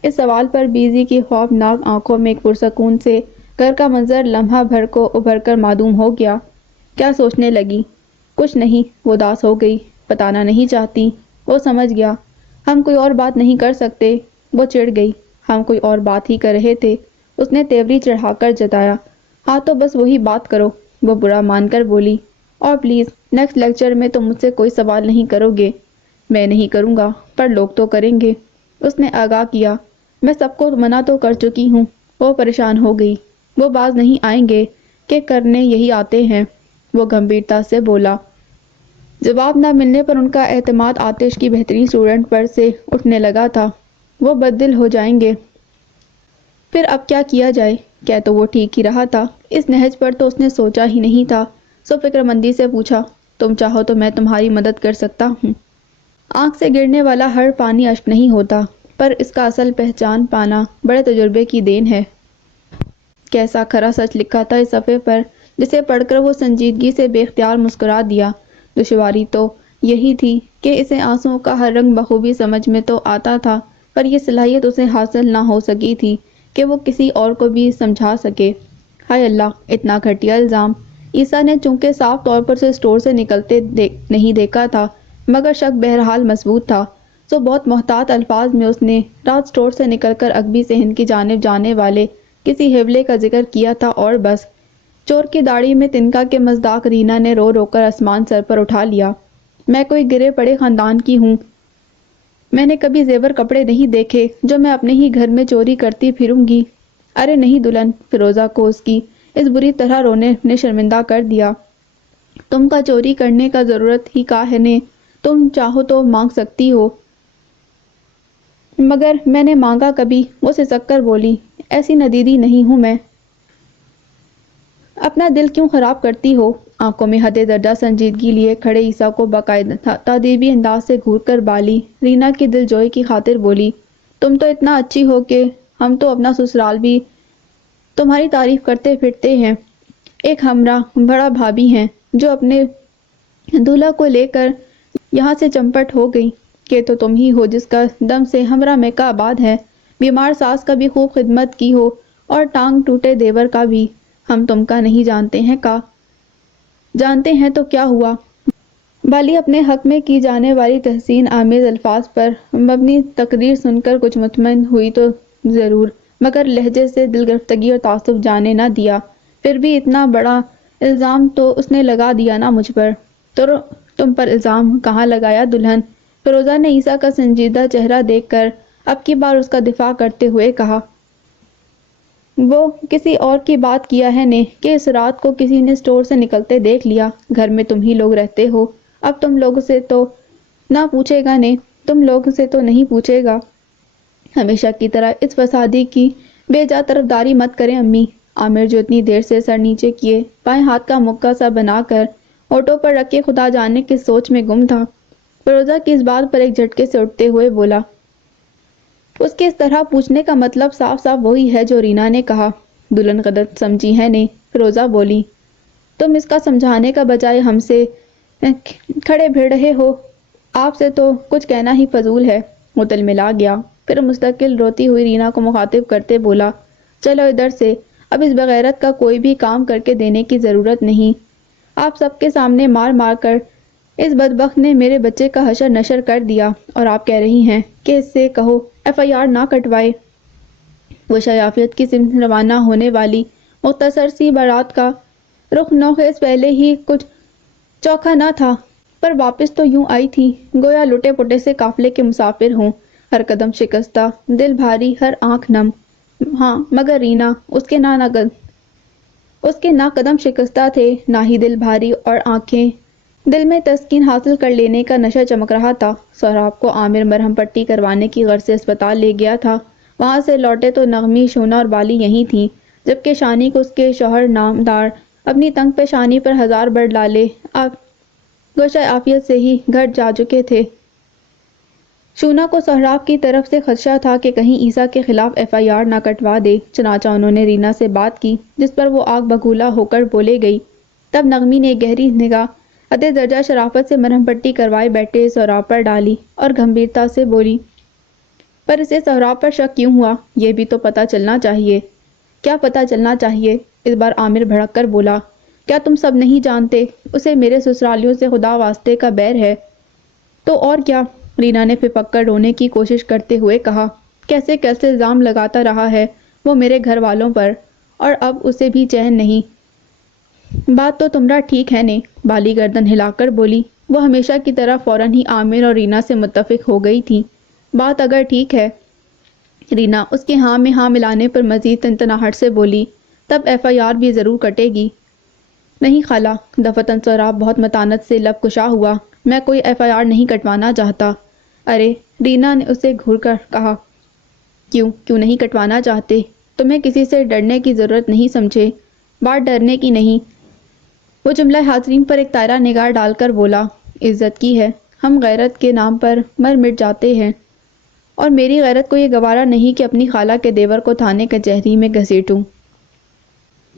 اس سوال پر بیزی کی خوابناک آنکھوں میں ایک پرسکون سے گھر کا منظر لمحہ بھر کو ابھر کر معدوم ہو گیا۔ کیا سوچنے لگی؟ کچھ نہیں، وہ اداس ہو گئی۔ بتانا نہیں چاہتی، وہ سمجھ گیا۔ ہم کوئی اور بات نہیں کر سکتے؟ وہ چڑ گئی۔ ہم کوئی اور بات ہی کر رہے تھے، اس نے تیوری چڑھا کر جتایا۔ ہاں تو بس وہی بات کرو، وہ برا مان کر بولی۔ اور پلیز نیکسٹ لیکچر میں تم مجھ سے کوئی سوال نہیں کرو گے۔ میں نہیں کروں گا، پر لوگ تو کریں گے، اس نے آگاہ کیا۔ میں سب کو منع تو کر چکی ہوں۔ وہ پریشان ہو گئی۔ وہ باز نہیں آئیں گے کہ کرنے یہی آتے ہیں، وہ گمبھیرتا سے بولا۔ جواب نہ ملنے پر ان کا اعتماد آتش کی بہترین اسٹوڈنٹ پر سے اٹھنے لگا تھا۔ وہ بددل ہو جائیں گے۔ پھر اب کیا کیا جائے؟ کیا تو وہ ٹھیک ہی رہا تھا، اس نہج پر تو اس نے سوچا ہی نہیں تھا۔ سو فکر مندی سے پوچھا، تم چاہو تو میں تمہاری مدد کر سکتا ہوں۔ آنکھ سے گرنے والا ہر پانی اشک نہیں ہوتا، پر اس کا اصل پہچان پانا بڑے تجربے کی دین ہے۔ کیسا کھرا سچ لکھا تھا اس صفحے پر، جسے پڑھ کر وہ سنجیدگی سے بے اختیار مسکرا دیا۔ دشواری تو یہی تھی کہ اسے آنسوؤں کا ہر رنگ بخوبی سمجھ میں تو آتا تھا، پر یہ صلاحیت اسے حاصل نہ ہو سکی تھی کہ وہ کسی اور کو بھی سمجھا سکے۔ ہائے اللہ، اتنا گھٹیا الزام! عیسیٰ نے چونکہ صاف طور پر اسے اسٹور سے نکلتے نہیں دیکھا تھا، مگر شک بہرحال مضبوط تھا، سو بہت محتاط الفاظ میں اس نے رات اسٹور سے نکل کر اگبی سے ہند کی جانب جانے والے کسی حوالے کا ذکر کیا تھا اور بس۔ چور کی داڑھی میں تنکا کے مصداق رینا نے رو رو کر آسمان سر پر اٹھا لیا۔ میں کوئی گرے پڑے خاندان کی ہوں، میں نے کبھی زیور کپڑے نہیں دیکھے جو میں اپنے ہی گھر میں چوری کرتی پھروں گی۔ ارے نہیں دلہن، فیروزہ کو اس کی اس بری طرح رونے نے شرمندہ کر دیا۔ تم کا چوری کرنے کا ضرورت ہی کا ہے نے، تم چاہو تو مانگ سکتی ہو۔ مگر میں نے مانگا کبھی؟ وہ سسک کر بولی۔ ایسی ندیدی نہیں ہوں میں۔ اپنا دل کیوں خراب کرتی ہو؟ آنکھوں میں حد درجہ سنجیدگی لیے کھڑے عیسیٰ کو باقاعدہ تادیبی انداز سے گھور کر بالی رینا کی دل جوئی کی خاطر بولی۔ تم تو اتنا اچھی ہو کہ ہم تو اپنا سسرال بھی تمہاری تعریف کرتے پھرتے ہیں۔ ایک ہمراہ بڑا بھابھی ہیں جو اپنے دولہا کو لے کر یہاں سے چمپٹ ہو گئی کہ تو تم ہی ہو جس کا دم سے ہمراہ میں کا آباد ہے۔ بیمار ساس کا بھی خوب خدمت کی ہو اور ٹانگ ٹوٹے دیور کا بھی۔ ہم تم کا نہیں جانتے ہیں کا؟ جانتے ہیں تو کیا ہوا؟ بالی اپنے حق میں کی جانے والی تحسین آمیز الفاظ پر مبنی تقریر سن کر کچھ مطمئن ہوئی تو ضرور، مگر لہجے سے دل گرفتگی اور تعصب جانے نہ دیا۔ پھر بھی اتنا بڑا الزام تو اس نے لگا دیا نا مجھ پر۔ تو تم پر الزام کہاں لگایا دلہن؟ فیروزہ نے عیسیٰ کا سنجیدہ چہرہ دیکھ کر اب کی بار اس کا دفاع کرتے ہوئے کہا۔ وہ کسی اور کی بات کیا ہے نے کہ اس رات کو کسی نے اسٹور سے نکلتے دیکھ لیا۔ گھر میں تم ہی لوگ رہتے ہو، اب تم لوگ سے تو نہ پوچھے گا نے، تم لوگ سے تو نہیں پوچھے گا۔ ہمیشہ کی طرح اس فسادی کی بے جا طرفداری مت کریں امی۔ عامر جو اتنی دیر سے سر نیچے کیے بائیں ہاتھ کا مکہ سا بنا کر ہوٹوں پر رکھ کے خدا جانے کس سوچ میں گم تھا، فیروزہ کی اس بات پر ایک جھٹکے سے اٹھتے ہوئے بولا۔ اس کے اس طرح پوچھنے کا مطلب صاف صاف وہی ہے جو رینا نے کہا۔ دلہن غلط سمجھی ہے نے، فیروزہ بولی۔ تم اس کا سمجھانے کا بجائے ہم سے کھڑے بھیڑ رہے ہو، آپ سے تو کچھ کہنا ہی فضول ہے۔ وہ تلملا گیا، پھر مستقل روتی ہوئی رینا کو مخاطب کرتے بولا، چلو ادھر سے، اب اس بغیرت کا کوئی بھی کام کر کے دینے کی ضرورت نہیں۔ آپ سب کے سامنے مار مار کر اس بدبخت نے میرے بچے کا حشر نشر کر دیا، اور آپ کہہ رہی ہیں کہ اس سے کہو FIR نہ کٹوائے۔ وہ شیافیت کی سمت روانہ ہونے والی مختصر سی بارات کا رخ نوخیز پہلے ہی کچھ چوکھا نہ تھا، پر واپس تو یوں آئی تھی گویا لٹے پٹے سے قافلے کے مسافر ہوں، ہر قدم شکستہ، دل بھاری، ہر آنکھ نم۔ ہاں مگر رینا، اس کے نہ قدم شکستہ تھے، نہ ہی دل بھاری اور آنکھیں۔ دل میں تسکین حاصل کر لینے کا نشہ چمک رہا تھا۔ سہراب کو عامر مرہم پٹی کروانے کی غرض سے اسپتال لے گیا تھا، وہاں سے لوٹے تو نغمی، شونا اور بالی یہیں تھیں، جبکہ شانی کو اس کے شوہر نامدار اپنی تنگ پیشانی پر 1000 بڑھ لالے گوشہ عافیت سے ہی گھٹ جا چکے تھے۔ شونا کو سہراب کی طرف سے خدشہ تھا کہ کہیں عیسیٰ کے خلاف FIR نہ کٹوا دے، چنانچہ انہوں نے رینا سے بات کی، جس پر وہ آگ بگولا ہو کر بولے گئی۔ تب نغمی نے گہری نگاہ ادے درجہ شرافت سے مرہم پٹی کروائے بیٹھے سہراب پر ڈالی اور گمبھیرتا سے بولی، پر اسے سہراب پر شک کیوں ہوا؟ یہ بھی تو پتہ چلنا چاہیے۔ کیا پتہ چلنا چاہیے؟ اس بار عامر بھڑک کر بولا، کیا تم سب نہیں جانتے اسے میرے سسرالیوں سے خدا واسطے کا بیر ہے؟ تو اور کیا؟ رینا نے پھپک کر رونے کی کوشش کرتے ہوئے کہا، کیسے کیسے الزام لگاتا رہا ہے وہ میرے گھر والوں پر، اور اب اسے بھی چین نہیں۔ بات تو تمہارا ٹھیک ہے نے، بالی گردن ہلا کر بولی۔ وہ ہمیشہ کی طرح فوراً ہی عامر اور رینا سے متفق ہو گئی تھی۔ بات اگر ٹھیک ہے، رینا اس کے ہاں میں ہاں ملانے پر مزید تنتناہٹ سے بولی، تب FIR بھی ضرور کٹے گی۔ نہیں خالہ، دفتن سہراب بہت متانت سے لب کشا ہوا، میں کوئی FIR نہیں کٹوانا چاہتا۔ ارے، رینا نے اسے گھور کر کہا، کیوں نہیں کٹوانا چاہتے؟ تمہیں کسی سے ڈرنے کی ضرورت نہیں سمجھے، بات ڈرنے کی نہیں۔ وہ جملہ حاضرین پر ایک طائرہ نگاہ ڈال کر بولا، عزت کی ہے، ہم غیرت کے نام پر مر مٹ جاتے ہیں، اور میری غیرت کو یہ گوارا نہیں کہ اپنی خالہ کے دیور کو تھانے کچہری میں گھسیٹوں۔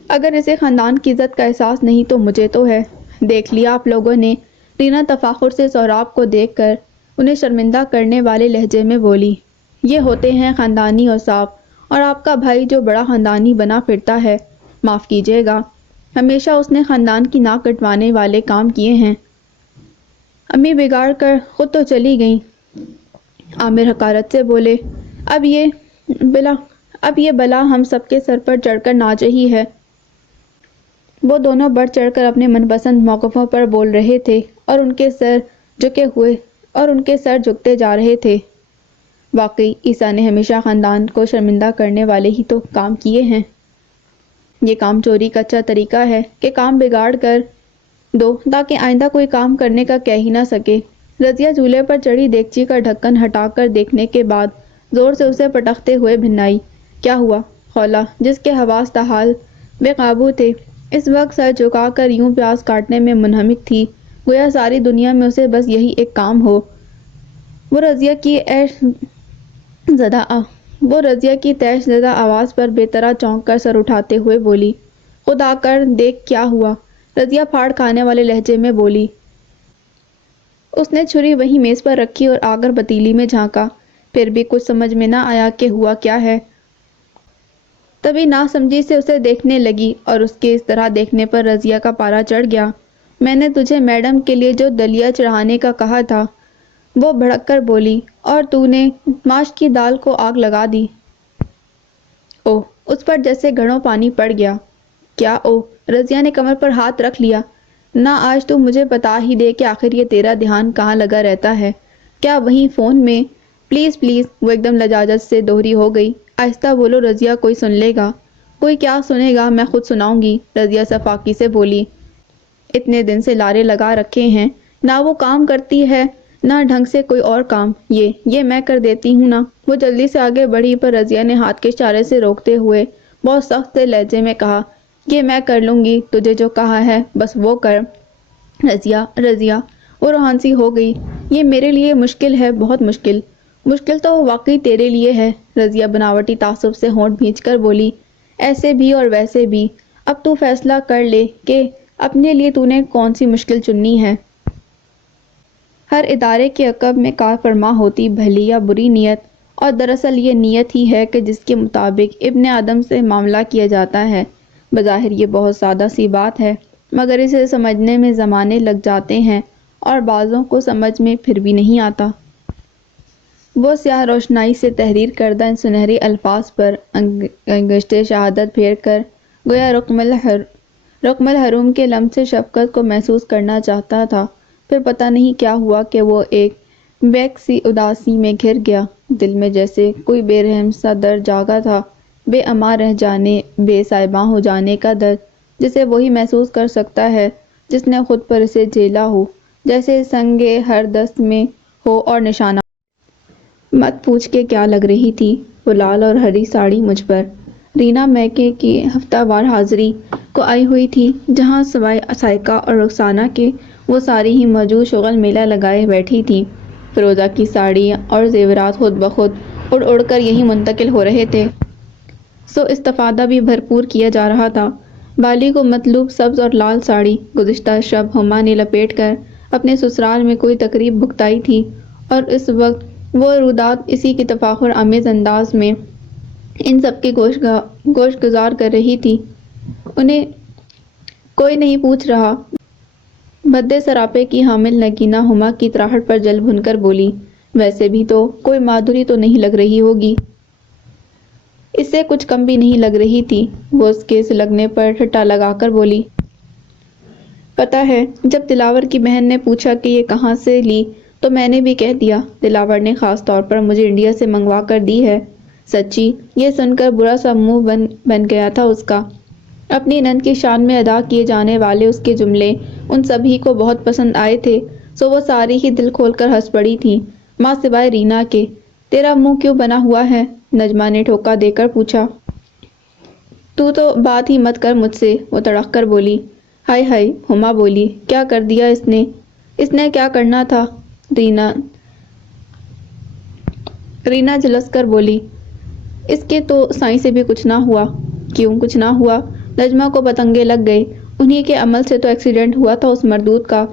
اگر اسے خاندان کی عزت کا احساس نہیں تو مجھے تو ہے۔ دیکھ لیا آپ لوگوں نے؟ رینا تفاخر سے سہراب کو دیکھ کر انہیں شرمندہ کرنے والے لہجے میں بولی، یہ ہوتے ہیں خاندانی اوصاف، اور آپ کا بھائی جو بڑا خاندانی بنا پھرتا ہے، معاف کیجیے گا، ہمیشہ اس نے خاندان کی ناک کٹوانے والے کام کیے ہیں۔ امی بگاڑ کر خود تو چلی گئیں۔ عامر حقارت سے بولے، اب یہ بلا ہم سب کے سر پر چڑھ کر ناچ رہی ہے۔ وہ دونوں بڑھ چڑھ کر اپنے من پسند موقفوں پر بول رہے تھے اور ان کے سر جھکتے جا رہے تھے۔ واقعی عیسیٰ نے ہمیشہ خاندان کو شرمندہ کرنے والے ہی تو کام کیے ہیں۔ یہ کام چوری کا اچھا طریقہ ہے کہ کام بگاڑ کر دو تاکہ آئندہ کوئی کام کرنے کا کہہ ہی نہ سکے۔ رضیہ چولہے پر چڑھی دیگچی کا ڈھکن ہٹا کر دیکھنے کے بعد زور سے اسے پٹکتے ہوئے بھنائی، کیا ہوا؟ خولہ، جس کے حواس تاحال بے قابو تھے، اس وقت سر جھکا کر یوں پیاز کاٹنے میں منہمک تھی گویا ساری دنیا میں اسے بس یہی ایک کام ہو۔ وہ رضیہ کی تیش زدہ آواز پر بے طرح چونک کر سر اٹھاتے ہوئے بولی، خدا کر دیکھ کیا ہوا؟ رضیہ پھاڑ کھانے والے لہجے میں بولی۔ اس نے چھری وہیں میز پر رکھی اور آ کر پتیلی میں جھانکا، پھر بھی کچھ سمجھ میں نہ آیا کہ ہوا کیا ہے۔ تبھی ناسمجھی سے اسے دیکھنے لگی اور اس کے اس طرح دیکھنے پر رضیہ کا پارا چڑھ گیا۔ میں نے تجھے میڈم کے لیے جو دلیا چڑھانے کا کہا تھا، وہ بھڑک کر بولی، اور تو نے ماش کی دال کو آگ لگا دی۔ اوہ! اس پر جیسے گھڑوں پانی پڑ گیا۔ کیا اوہ؟ رضیہ نے کمر پر ہاتھ رکھ لیا۔ نہ آج تو مجھے بتا ہی دے کہ آخر یہ تیرا دھیان کہاں لگا رہتا ہے؟ کیا وہیں فون میں؟ پلیز پلیز، وہ ایک دم لجاجت سے دوہری ہو گئی، آہستہ بولو رضیہ، کوئی سن لے گا۔ کوئی کیا سنے گا، میں خود سناؤں گی، رضیہ صفاقی سے بولی۔ اتنے دن سے لارے لگا رکھے ہیں، نہ وہ کام کرتی ہے نہ ڈھنگ سے کوئی اور کام، یہ میں کر دیتی ہوں نا۔ وہ جلدی سے آگے بڑھی پر رضیہ نے ہاتھ کے اشارے سے روکتے ہوئے بہت سخت سے لہجے میں کہا، یہ میں کر لوں گی، تجھے جو کہا ہے بس وہ کر۔ رضیہ، وہ روحان سی ہو گئی، یہ میرے لیے مشکل ہے، بہت مشکل۔ مشکل تو واقعی تیرے لیے ہے، رضیہ بناوٹی تعصب سے ہونٹ بھینچ کر بولی، ایسے بھی اور ویسے بھی۔ اب تو فیصلہ کر لے کہ اپنے لیے تو نے کون سی مشکل چننی ہے۔ ہر ادارے کے عقب میں کار فرما ہوتی بھلی یا بری نیت، اور دراصل یہ نیت ہی ہے کہ جس کے مطابق ابن آدم سے معاملہ کیا جاتا ہے۔ بظاہر یہ بہت سادہ سی بات ہے، مگر اسے سمجھنے میں زمانے لگ جاتے ہیں اور بعضوں کو سمجھ میں پھر بھی نہیں آتا۔ وہ سیاہ روشنائی سے تحریر کردہ ان سنہرے الفاظ پر انگشتِ شہادت پھیر کر گویا رقم الحروم کے لمس سے شفقت کو محسوس کرنا چاہتا تھا، پھر پتہ نہیں کیا ہوا کہ وہ ایک بیک سی اداسی میں گھر گیا۔ دل میں جیسے کوئی بے رحم سا درد جاگا تھا، بے امان رہ جانے، بے سائباں ہو جانے کا درد، جسے وہی محسوس کر سکتا ہے جس نے خود پر اسے جھیلا ہو، جیسے سنگِ ہر دست میں ہو اور نشانہ۔ مت پوچھ کے کیا لگ رہی تھی وہ لال اور ہری ساڑی مجھ پر۔ رینا میکے کی ہفتہ وار حاضری کو آئی ہوئی تھی، جہاں سوائے سائقہ اور رخسانہ کے وہ ساری ہی موجود شغل میلہ لگائے بیٹھی تھیں۔ فیروزہ کی ساڑی اور زیورات خود بخود اڑ اڑ کر یہیں منتقل ہو رہے تھے، سو استفادہ بھی بھرپور کیا جا رہا تھا۔ بالی کو مطلوب سبز اور لال ساڑی گزشتہ شب ہما نے لپیٹ کر اپنے سسرال میں کوئی تقریب بھگتائی تھی، اور اس وقت وہ رودات اسی کے تفاخر آمیز انداز میں ان سب کی گوش گزار کر رہی تھی۔ انہیں کوئی نہیں پوچھ رہا۔ بدے سراپے کی حامل نگینہ ہما کی تراہٹ پر جل بھن کر بولی، ویسے بھی تو کوئی مادھوری تو نہیں لگ رہی ہوگی؟ اس سے کچھ کم بھی نہیں لگ رہی تھی۔ وہ اس کے سلگنے پر ٹھٹا لگا کر بولی، پتہ ہے جب دلاور کی بہن نے پوچھا کہ یہ کہاں سے لی تو میں نے بھی کہہ دیا، دلاور نے خاص طور پر مجھے انڈیا سے منگوا کر دی ہے۔ سچی؟ یہ سن کر برا سا منہ بن گیا تھا اس کا۔ اپنی نند کی شان میں ادا کیے جانے والے اس کے جملے ان سبھی کو بہت پسند آئے تھے، سو وہ ساری ہی دل کھول کر ہنس پڑی تھیں، ماں سوائے رینا کے۔ تیرا منہ کیوں بنا ہوا ہے؟ نجمہ نے ٹھوکا دے کر پوچھا۔ تو بات ہی مت کر مجھ سے، وہ تڑک کر بولی۔ ہائے ہائے، ہما بولی، کیا کر دیا اس نے؟ اس نے کیا کرنا تھا؟ رینا جھلس کر بولی، اس کے تو سائیں سے بھی کچھ نہ ہوا۔ کیوں کچھ نہ ہوا؟ نجمہ کو پتنگے لگ گئے۔ انہی کے عمل سے تو ایکسیڈنٹ ہوا تھا اس مردود کا،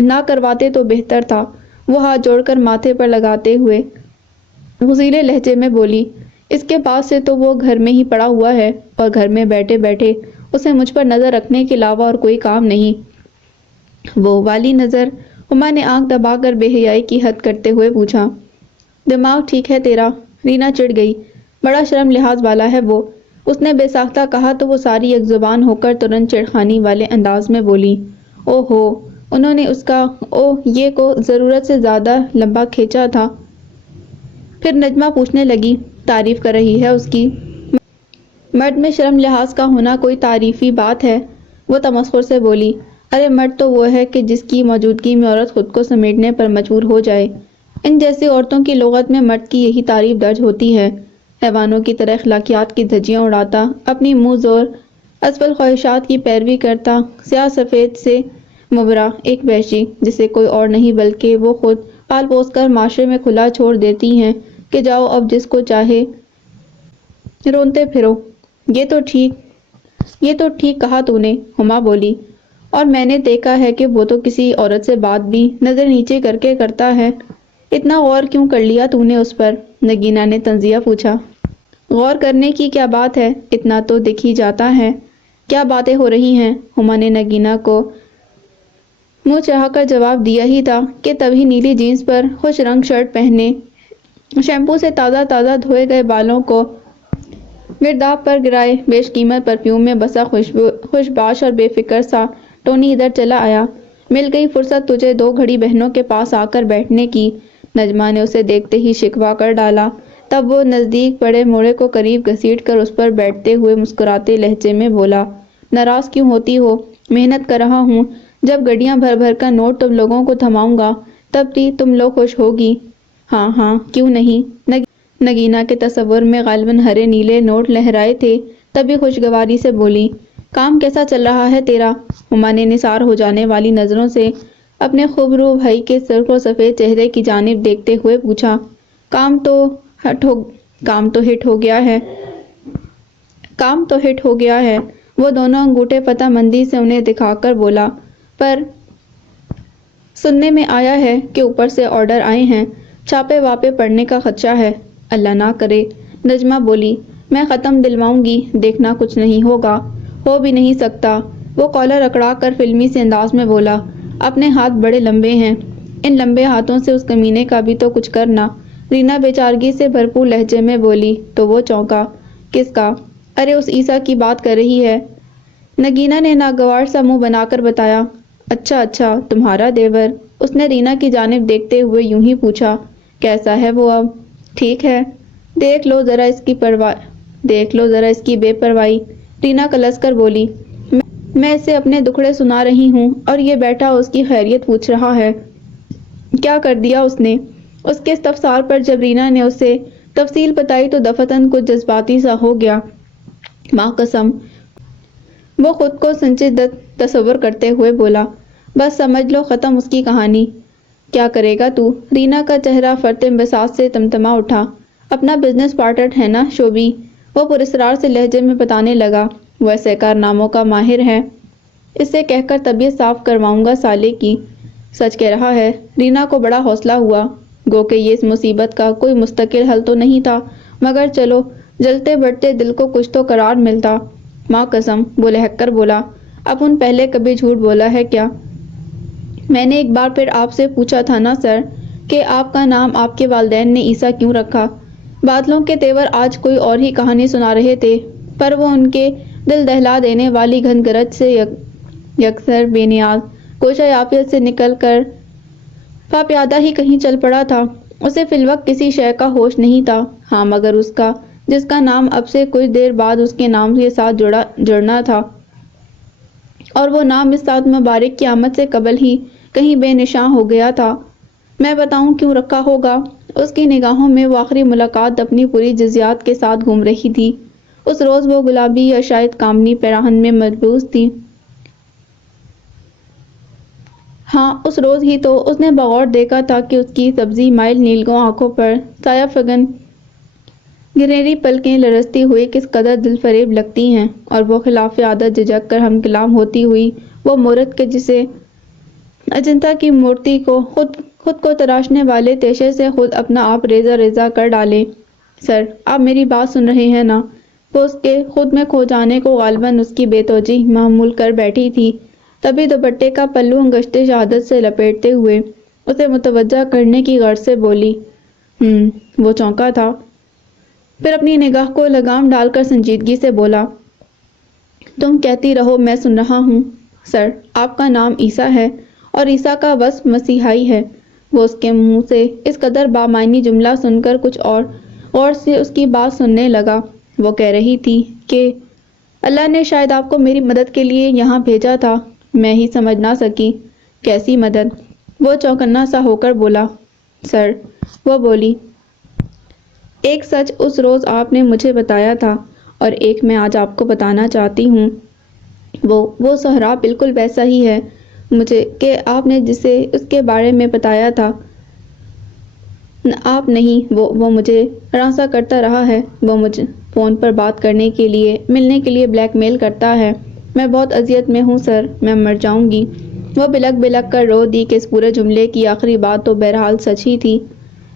نہ کرواتے تو بہتر تھا۔ وہ ہاتھ جوڑ کر ماتھے پر لگاتے ہوئے غصیلے لہجے میں بولی، اس کے بعد سے تو وہ گھر میں ہی پڑا ہوا ہے، اور گھر میں بیٹھے بیٹھے اسے مجھ پر نظر رکھنے کے علاوہ اور کوئی کام نہیں۔ وہ والی نظر؟ ہما نے آنکھ دبا کر بے حیائی کی حد کرتے ہوئے پوچھا۔ دماغ ٹھیک ہے تیرا؟ رینا چڑ گئی۔ بڑا شرم لحاظ والا ہے وہ، اس نے بے ساختہ کہا تو وہ ساری یک زبان ہو کر ترنت چھیڑخانی والے انداز میں بولی، او ہو، انہوں نے اس کا یہ کو ضرورت سے زیادہ لمبا کھینچا تھا۔ پھر نجمہ پوچھنے لگی، تعریف کر رہی ہے اس کی؟ مرد میں شرم لحاظ کا ہونا کوئی تعریفی بات ہے؟ وہ تمسخر سے بولی، ارے مرد تو وہ ہے کہ جس کی موجودگی میں عورت خود کو سمیٹنے پر مجبور ہو جائے۔ ان جیسی عورتوں کی لغت میں مرد کی یہی تعریف درج ہوتی ہے، حیوانوں کی طرح اخلاقیات کی دھجیاں اڑاتا، اپنی منہ زور اسفل خواہشات کی پیروی کرتا، سیاہ سفید سے مبرا ایک وحشی جسے کوئی اور نہیں بلکہ وہ خود پال پوس کر معاشرے میں کھلا چھوڑ دیتی ہیں کہ جاؤ اب جس کو چاہے رونتے پھرو۔ یہ تو ٹھیک کہا تو نے، ہما بولی، اور میں نے دیکھا ہے کہ وہ تو کسی عورت سے بات بھی نظر نیچے کر کے کرتا ہے۔ اتنا غور کیوں کر لیا تو نے اس پر؟ نگینہ نے تنزیہ پوچھا۔ غور کرنے کی کیا بات ہے، اتنا تو دکھ ہی جاتا ہے۔ کیا باتیں ہو رہی ہیں؟ ہما نے نگینہ کو منہ چڑھا کر جواب دیا ہی تھا کہ تبھی نیلی جینس پر خوش رنگ شرٹ پہنے، شیمپو سے تازہ تازہ دھوئے گئے بالوں کو گرداب پر گرائے بیش قیمت پرفیوم میں بسا خوش باش اور بے فکر سا ٹونی ادھر چلا آیا۔ مل گئی فرصت تجھے دو گھڑی بہنوں کے پاس آ کر بیٹھنے کی؟ نجمہ نے اسے دیکھتے ہی شکوہ کر ڈالا۔ تب وہ نزدیک پڑے موڑے کو قریب گھسیٹ کر اس پر بیٹھتے ہوئے مسکراتے لہجے میں بولا، ناراض کیوں ہوتی ہو؟ محنت کر رہا ہوں، جب گڈیاں بھر بھر کر نوٹ تم لوگوں کو تھماؤں گا تب بھی تم لوگ خوش ہوگی۔ ہاں ہاں، کیوں نہیں؟ نگینہ کے تصور میں غالباً ہرے نیلے نوٹ لہرائے تھے، تبھی خوشگواری سے بولی، کام کیسا چل رہا ہے تیرا؟ ہما نے نثار ہو جانے والی نظروں سے اپنے خوبرو بھائی کے سرخ و سفید چہرے کی جانب دیکھتے ہوئے پوچھا، کام تو ہٹ ہو گیا ہے۔ وہ دونوں انگوٹھے فتح مندی سے انہیں دکھا کر بولا، پر سننے میں آیا ہے کہ اوپر سے آرڈر آئے ہیں، چھاپے واپے پڑنے کا خدشہ ہے۔ اللہ نہ کرے، نجمہ بولی، میں ختم دلواؤں گی، دیکھنا کچھ نہیں ہوگا، ہو بھی نہیں سکتا۔ وہ کالر اکڑا کر فلمی سے انداز میں بولا، اپنے ہاتھ بڑے لمبے ہیں، ان لمبے ہاتھوں سے اس کمینے کا بھی تو کچھ کرنا۔ رینا بیچارگی سے بھرپور لہجے میں بولی تو وہ چونکا، کس کا؟ ارے اس عیسیٰ کی بات کر رہی ہے، نگینہ نے ناگوار سا منہ بنا کر بتایا۔ اچھا، تمہارا دیور؟ اس نے رینا کی جانب دیکھتے ہوئے یوں ہی پوچھا، کیسا ہے وہ اب؟ ٹھیک ہے، دیکھ لو ذرا اس کی بے پروائی۔ رینا کلس کر بولی، میں اسے اپنے دکھڑے سنا رہی ہوں اور یہ بیٹھا اس کی خیریت پوچھ رہا ہے۔ کیا کر دیا اس نے؟ اس کے استفسار پر جب رینا نے اسے تفصیل بتائی تو دفتن کچھ جذباتی سا ہو گیا۔ ماں قسم، وہ خود کو سنجیدہ تصور کرتے ہوئے بولا، بس سمجھ لو ختم اس کی کہانی۔ کیا کرے گا تو؟ رینا کا چہرہ فرط انبساط سے تمتما اٹھا۔ اپنا بزنس پارٹنر ہے نا شوبی، وہ پراسرار سے لہجے میں بتانے لگا۔ وہ ایسے کارناموں کا ماہر ہے، اسے کہہ کر طبیعت صاف کرواؤں گا سالے کی۔ سچ کہہ رہا ہے۔ رینا کو بڑا حوصلہ ہوا، گو کہ یہ اس مصیبت کا کوئی مستقل حل تو نہیں تھا، مگر چلو جلتے بڑھتے دل کو کچھ تو قرار ملتا۔ ماں قسم، وہ لہک کر بولا، اپن پہلے کبھی جھوٹ بولا ہے کیا؟ میں نے ایک بار پھر آپ سے پوچھا تھا نا سر کہ آپ کا نام آپ کے والدین نے عیسیٰ کیوں رکھا؟ بادلوں کے تیور آج کوئی اور ہی کہانی سنا رہے تھے، پر وہ ان کے دل دہلا دینے والی گھن گرج سے یکسر بے نیاز گوشہ یافیت سے نکل کر پیادہ ہی کہیں چل پڑا تھا۔ اسے فی الوقت کسی شے کا ہوش نہیں تھا، ہاں مگر اس کا جس کا نام اب سے کچھ دیر بعد اس کے نام کے ساتھ جڑنا تھا، اور وہ نام اس سات مبارک کی آمد سے قبل ہی کہیں بے نشاں ہو گیا تھا۔ میں بتاؤں کیوں رکھا ہوگا؟ اس کی نگاہوں میں وہ آخری ملاقات اپنی پوری جزیات کے ساتھ گھوم رہی تھی۔ اس روز وہ گلابی یا شاید کامنی پیراہن میں ملبوس تھی۔ ہاں اس روز ہی تو اس نے بغور دیکھا تھا کہ اس کی سبزی مائل نیلگوں آنکھوں پر سایہ فگن گنہری پلکیں لرزتی ہوئی کس قدر دل فریب لگتی ہیں، اور وہ خلاف عادت جھجک کر ہم کلام ہوتی ہوئی وہ مورت کے جسے اجنتا کی مورتی کو خود کو تراشنے والے تیشے سے خود اپنا آپ ریزہ ریزہ کر ڈالے۔ سر آپ میری بات سن رہے ہیں نا؟ وہ اس کے خود میں کھو جانے کو غالباً اس کی بے توجہی محمول کر بیٹھی تھی، تبھی دوپٹے کا پلو انگشت شہادت سے لپیٹتے ہوئے اسے متوجہ کرنے کی غرض سے بولی۔ وہ چونکا تھا، پھر اپنی نگاہ کو لگام ڈال کر سنجیدگی سے بولا، تم کہتی رہو میں سن رہا ہوں۔ سر آپ کا نام عیسیٰ ہے اور عیسیٰ کا وصف مسیحائی ہے۔ وہ اس کے منہ سے اس قدر بامعنی جملہ سن کر کچھ اور غور سے اس کی بات سننے لگا۔ وہ کہہ رہی تھی کہ اللہ نے شاید آپ کو میری مدد کے لیے یہاں بھیجا تھا۔ میں ہی سمجھ نہ سکی، کیسی مدد؟ وہ چوکنا سا ہو کر بولا۔ سر وہ بولی، ایک سچ اس روز آپ نے مجھے بتایا تھا، اور ایک میں آج آپ کو بتانا چاہتی ہوں۔ وہ سہراب بالکل ویسا ہی ہے مجھے کہ آپ نے جسے اس کے بارے میں بتایا تھا۔ آپ نہیں، وہ مجھے ہراساں کرتا رہا ہے۔ وہ مجھے فون پر بات کرنے کے لیے، ملنے کے لیے بلیک میل کرتا ہے۔ میں بہت اذیت میں ہوں سر، میں مر جاؤں گی۔ وہ بلک بلک کر رو دی کہ اس پورے جملے کی آخری بات تو بہرحال سچ ہی تھی۔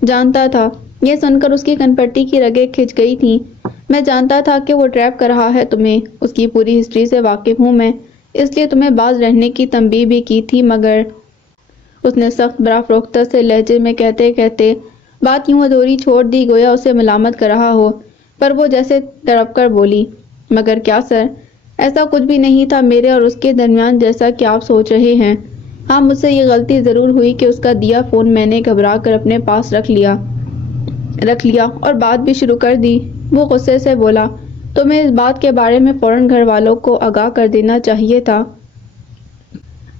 جانتا تھا، یہ سن کر اس کی کنپٹی کی رگیں کھچ گئی تھیں۔ میں جانتا تھا کہ وہ ٹریپ کر رہا ہے تمہیں، اس کی پوری ہسٹری سے واقف ہوں میں، اس لیے تمہیں باز رہنے کی تنبیہ بھی کی تھی، مگر اس نے سخت برافروختہ سے لہجے میں کہتے کہتے بات یوں ادھوری چھوڑ دی گویا اسے ملامت کر رہا ہو، پر وہ جیسے تڑپ کر بولی، مگر کیا سر؟ ایسا کچھ بھی نہیں تھا میرے اور اس کے درمیان جیسا کہ آپ سوچ رہے ہیں۔ ہاں مجھ سے یہ غلطی ضرور ہوئی کہ اس کا دیا فون میں نے گھبرا کر اپنے پاس رکھ لیا اور بات بھی شروع کر دی۔ وہ غصے سے بولا، تمہیں اس بات کے بارے میں فوراً گھر والوں کو آگاہ کر دینا چاہیے تھا۔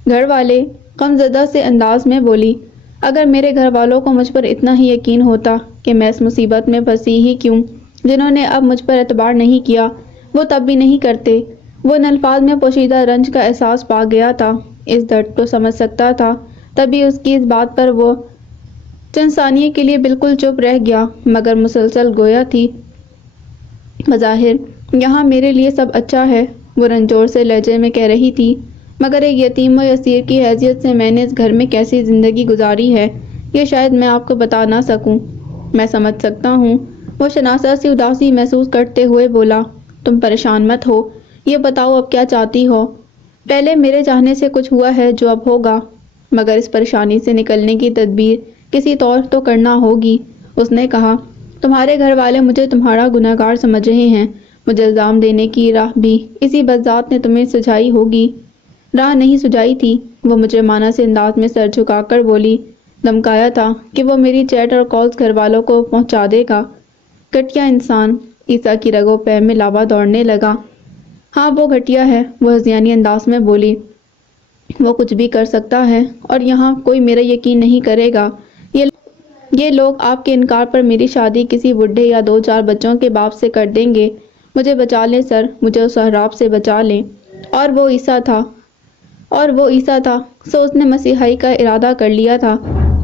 گھر والے؟ غمزدہ سے انداز میں بولی، اگر میرے گھر والوں کو مجھ پر اتنا ہی یقین ہوتا کہ میں اس مصیبت میں پھنسی ہی کیوں، جنہوں نے اب مجھ پر اعتبار نہیں کیا، وہ تب بھی نہیں کرتے۔ وہ ان الفاظ میں پوشیدہ رنج کا احساس پا گیا تھا، اس درد کو سمجھ سکتا تھا، تبھی اس کی اس بات پر وہ چند ثانیے کے لیے بالکل چپ رہ گیا، مگر مسلسل گویا تھی بظاہر یہاں میرے لیے سب اچھا ہے۔ وہ رنجور سے لہجے میں کہہ رہی تھی، مگر ایک یتیم و اسیر کی حیثیت سے میں نے اس گھر میں کیسی زندگی گزاری ہے، یہ شاید میں آپ کو بتا نہ سکوں۔ میں سمجھ سکتا ہوں، وہ شناسا سی اداسی محسوس کرتے ہوئے بولا، تم پریشان مت ہو، یہ بتاؤ اب کیا چاہتی ہو؟ پہلے میرے چاہنے سے کچھ ہوا ہے جو اب ہوگا، مگر اس پریشانی سے نکلنے کی تدبیر کسی طور تو کرنا ہوگی۔ اس نے کہا، تمہارے گھر والے مجھے تمہارا گنہگار سمجھ رہے ہیں، مجھے الزام دینے کی راہ بھی اسی بدذات نے تمہیں سجائی ہوگی۔ راہ نہیں سجائی تھی، وہ مجرمانہ سے انداز میں سر جھکا کر بولی، دھمکایا تھا کہ وہ میری چیٹ اور کالز گھر والوں کو پہنچا دے گا۔ گھٹیا انسان! عیسیٰ کی رگوں پہ میں لاوا دوڑنے لگا۔ ہاں وہ گھٹیا ہے، وہ ہذیانی انداز میں بولی، وہ کچھ بھی کر سکتا ہے، اور یہاں کوئی میرا یقین نہیں کرے گا۔ یہ لوگ آپ کے انکار پر میری شادی کسی بڈھے یا 2-4 بچوں کے باپ سے کر دیں گے۔ مجھے بچا لیں سر، مجھے اس سہراب سے بچا لیں۔ اور وہ عیسیٰ تھا، اور وہ عیسیٰ تھا، سو اس نے مسیحائی کا ارادہ کر لیا تھا،